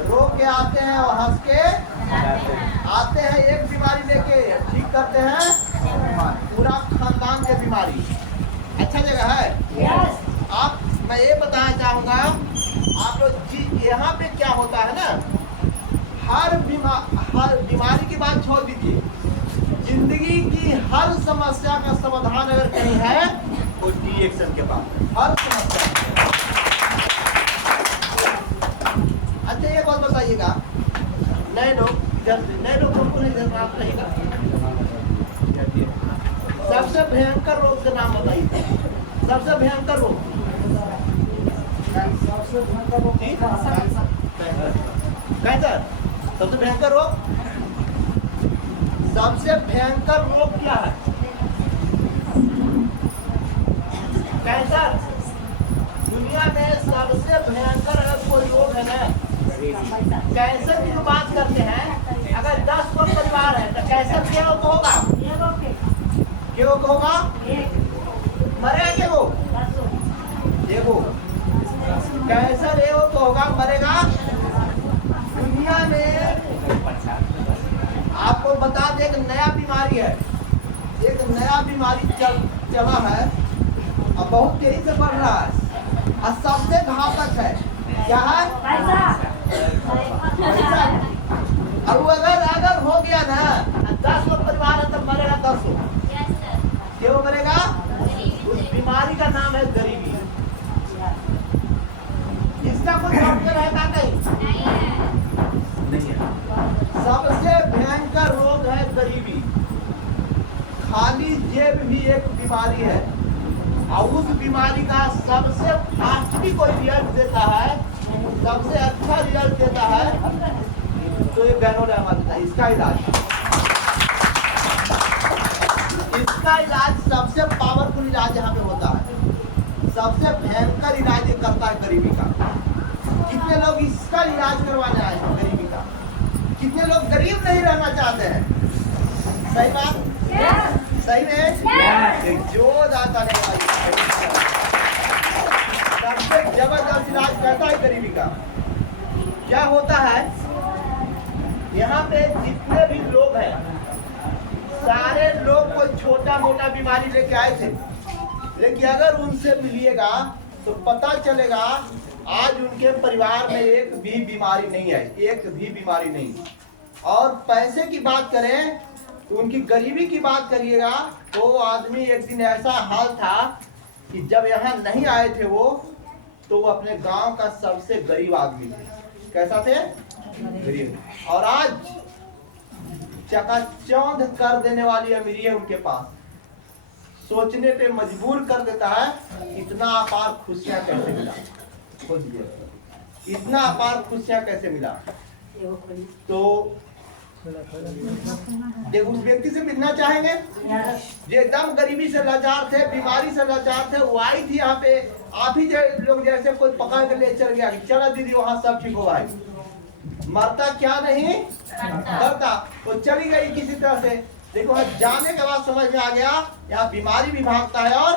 रोग के आते हैं और हंस के आते हैं। एक बीमारी लेके ठीक करते हैं पूरा खानदान के बीमारी। अच्छा जगह है। आप मैं ये बताना चाहूँगा, आप लोग यहाँ पे क्या होता है ना, हर बीमारी की बात छोड़ दीजिए, जिंदगी की हर समस्या का समाधान अगर कहीं है वो डीएक्शन के पास, हर समस्या। अच्छा ये बात बताइएगा, नए लोग इधर से, नए लोगों को नहीं इधर आप रहेगा, सबसे भयंकर रोग का नाम बताइए, सबसे भयंकर रोग। कैंसर सबसे भयंकर रोग। सबसे भयंकर रोग क्या है? कैंसर। दुनिया में सबसे सबसे भयंकर अगर कोई रोग है ना, कैंसर की जो बात करते हैं, अगर 10 को परिवार है तो कैंसर क्यों को होगा? क्यों को होगा? मरेगा क्यों? देखो कैंसर एगो तो होगा, मरेगा। दुनिया में आपको बता दें एक नया बीमारी है, एक नया बीमारी चला है और बहुत तेजी से बढ़ रहा है और सबसे घातक है। क्या है? पैसा। और वो अगर हो गया ना 10 लोग परिवार है तो मरेगा 10 लोग। क्यों मरेगा? उस बीमारी का नाम है गरीबी। इसका कोई डॉक्टर है का नहीं? सबसे भयंकर रोग है गरीबी। खाली जेब भी एक बीमारी है और उस बीमारी का सबसे फास्ट भी कोई रिजल्ट देता है, सबसे अच्छा रिजल्ट देता है तो ये गैनोडार्मा देता है। इसका इलाज सबसे पावरफुल इलाज यहाँ पे होता है, सबसे भयंकर इलाज ये करता है गरीबी का। कितने लोग इसका इलाज करवाने आए हैं गरीबी का? कितने लोग गरीब नहीं रहना चाहते हैं? सही बात? सही में जो दाता नहीं, सबसे जबरदस्त इलाज करता है गरीबी का। क्या होता है, यहाँ पे जितने भी लोग हैं सारे लोग कोई छोटा मोटा बीमारी लेके आए थे, लेकिन अगर उनसे मिलिएगा तो पता चलेगा आज उनके परिवार में एक भी बीमारी नहीं है, एक भी बीमारी नहीं। और पैसे की बात करें तो उनकी गरीबी की बात करिएगा तो आदमी एक दिन ऐसा हाल था कि जब यहाँ नहीं आए थे वो, तो वो अपने गांव का सबसे गरीब आदमी थे। कैसा थे? गरीब। और आज चकाचौंध कर देने वाली अमीरी है उनके पास, सोचने पे मजबूर कर देता है इतना अपार खुशियां कैसे मिला। इतना अपार खुशियां कैसे मिला? तो देखो उस व्यक्ति से मिलना चाहेंगे जो एकदम गरीबी से लाचार थे, बीमारी से लाचार थे। वो आई थी यहाँ पे, आप ही लोग जैसे कोई पकड़ के ले चल गया, चला दीदी वहां सब ठीक हो आई। मरता क्या नहीं करता, वो चली गई किसी तरह से। देखो जाने के बाद समझ में आ गया यहाँ बीमारी भी भागता है और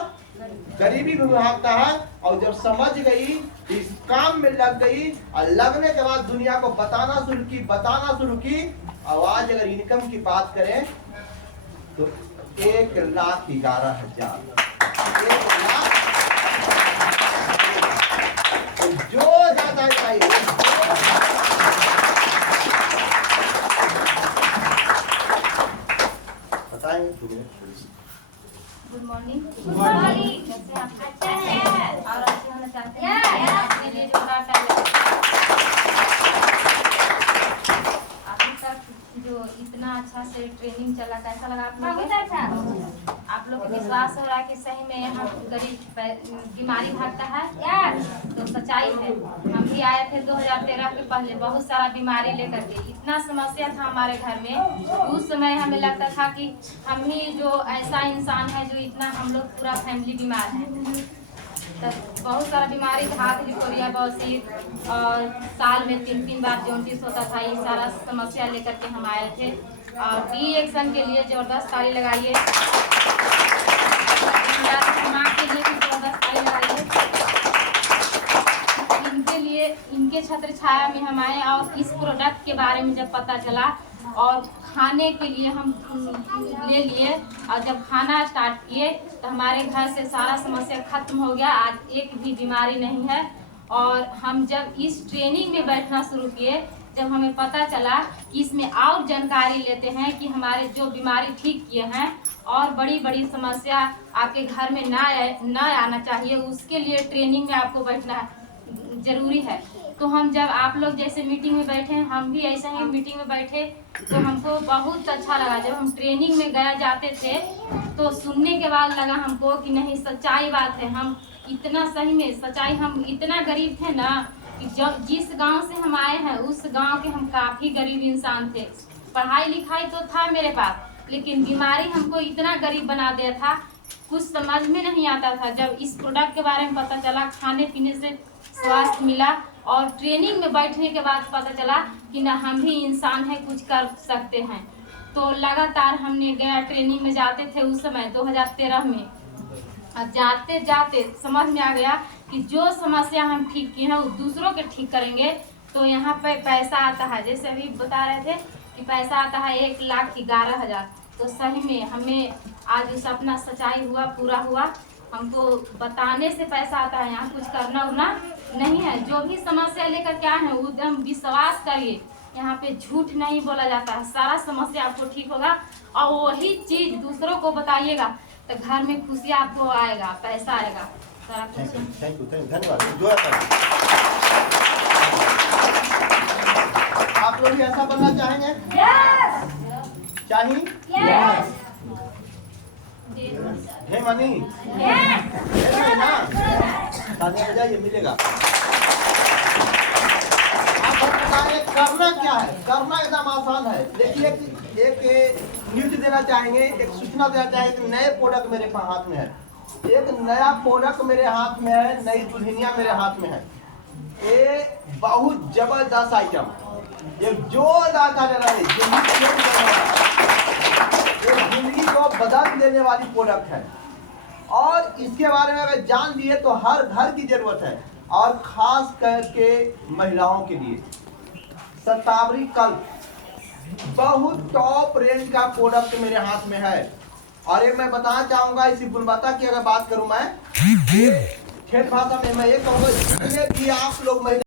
गरीबी भी भागता है। और जब समझ गई इस काम में लग गई और लगने के बाद दुनिया को बताना शुरू की। और आज अगर इनकम की बात करें तो 1,11,000 जो ज्यादा चाहिए। Good morning. Good morning. कैसे आप? अच्छा है। और अच्छे होना चाहते हैं? आपके लिए जो अभी तक जो इतना अच्छा से ट्रेनिंग चला, कैसा लगा आप लोग? बहुत अच्छा। आप लोग को विश्वास हो रहा है कि सही में यहाँ गरीब बीमारी भागता है यार? तो सच्चाई है। हम भी आए थे 2013 के पहले बहुत सारा बीमारी लेकर के। इतना समस्या था हमारे घर में, उस समय हमें लगता था कि हम ही जो ऐसा इंसान है जो इतना, हम लोग पूरा फैमिली बीमार है। तब बहुत सारा बीमारी था, लिकोरिया, बवासीर और साल में 3 बार जॉन्डिस होता था। ये सारा समस्या लेकर के हम आए थे और डी एक्शन के लिए जबरदस्त ताली लगाइए, माँ के लिए भी जबरदस्त ताली लगाइए। इनके लिए, इनके छत्र छाया में हम आए और इस प्रोडक्ट के बारे में जब पता चला और खाने के लिए हम ले लिए और जब खाना स्टार्ट किए तो हमारे घर से सारा समस्या खत्म हो गया। आज एक भी बीमारी नहीं है। और हम जब इस ट्रेनिंग में बैठना शुरू किए, जब हमें पता चला कि इसमें और जानकारी लेते हैं कि हमारे जो बीमारी ठीक किए हैं और बड़ी बड़ी समस्या आपके घर में ना आना चाहिए, उसके लिए ट्रेनिंग में आपको बैठना जरूरी है। तो हम जब आप लोग जैसे मीटिंग में बैठे, हम भी ऐसा ही मीटिंग में बैठे तो हमको बहुत अच्छा लगा। जब हम ट्रेनिंग में गया जाते थे तो सुनने के बाद लगा हमको कि नहीं, सच्चाई बात है। हम इतना सही में सच्चाई, हम इतना गरीब थे ना कि जब जिस गांव से हम आए हैं उस गांव के हम काफ़ी गरीब इंसान थे। पढ़ाई लिखाई तो था मेरे पास, लेकिन बीमारी हमको इतना गरीब बना दिया था, कुछ समझ में नहीं आता था। जब इस प्रोडक्ट के बारे में पता चला, खाने पीने से स्वास्थ्य मिला और ट्रेनिंग में बैठने के बाद पता चला कि ना हम भी इंसान हैं, कुछ कर सकते हैं। तो लगातार हमने गया ट्रेनिंग में जाते थे उस समय 2013 में। और जाते जाते समझ में आ गया कि जो समस्या हम ठीक किए हैं वो दूसरों के ठीक करेंगे तो यहाँ पे पैसा आता है। जैसे अभी बता रहे थे कि पैसा आता है 1,11,000। तो सही में हमें आज उस अपना सच्चाई हुआ, पूरा हुआ। हमको बताने से पैसा आता है, यहाँ कुछ करना उरना नहीं है। जो भी समस्या लेकर के आए हैं एकदम विश्वास करिए, यहाँ पे झूठ नहीं बोला जाता है। सारा समस्या आपको ठीक होगा और वही चीज़ दूसरों को बताइएगा तो घर में खुशी आपको आएगा, पैसा आएगा, सारा कुछ। थैंक यू धन्यवाद। आप लोग भी ऐसा बनना चाहेंगे? चाहिए? है मनी? है ना? तालियां बजाइए, मिलेगा। आप बताइए करना क्या है? करना एकदम आसान है। देखिए एक न्यूज देना चाहेंगे, एक सूचना देना चाहेंगे कि नए प्रोडक्ट मेरे हाथ में है। एक नया प्रोडक्ट मेरे हाथ में है, नई दुल्हनिया मेरे हाथ में है। ये बहुत जबरदस्त आइटम, ये जोरदार कार्य रहा है, जिंदगी को बदल देने वाली प्रोडक्ट है। और इसके बारे में अगर जान लिए तो हर घर की जरूरत है और खास करके महिलाओं के लिए। शतावरी कल्प बहुत टॉप रेंज का प्रोडक्ट मेरे हाथ में है। और एक मैं बताना चाहूंगा, इसी गुणवत्ता की अगर बात करूं मैं ठेठ भाषा में मैं ये कहूँगा, जितने भी आप लोग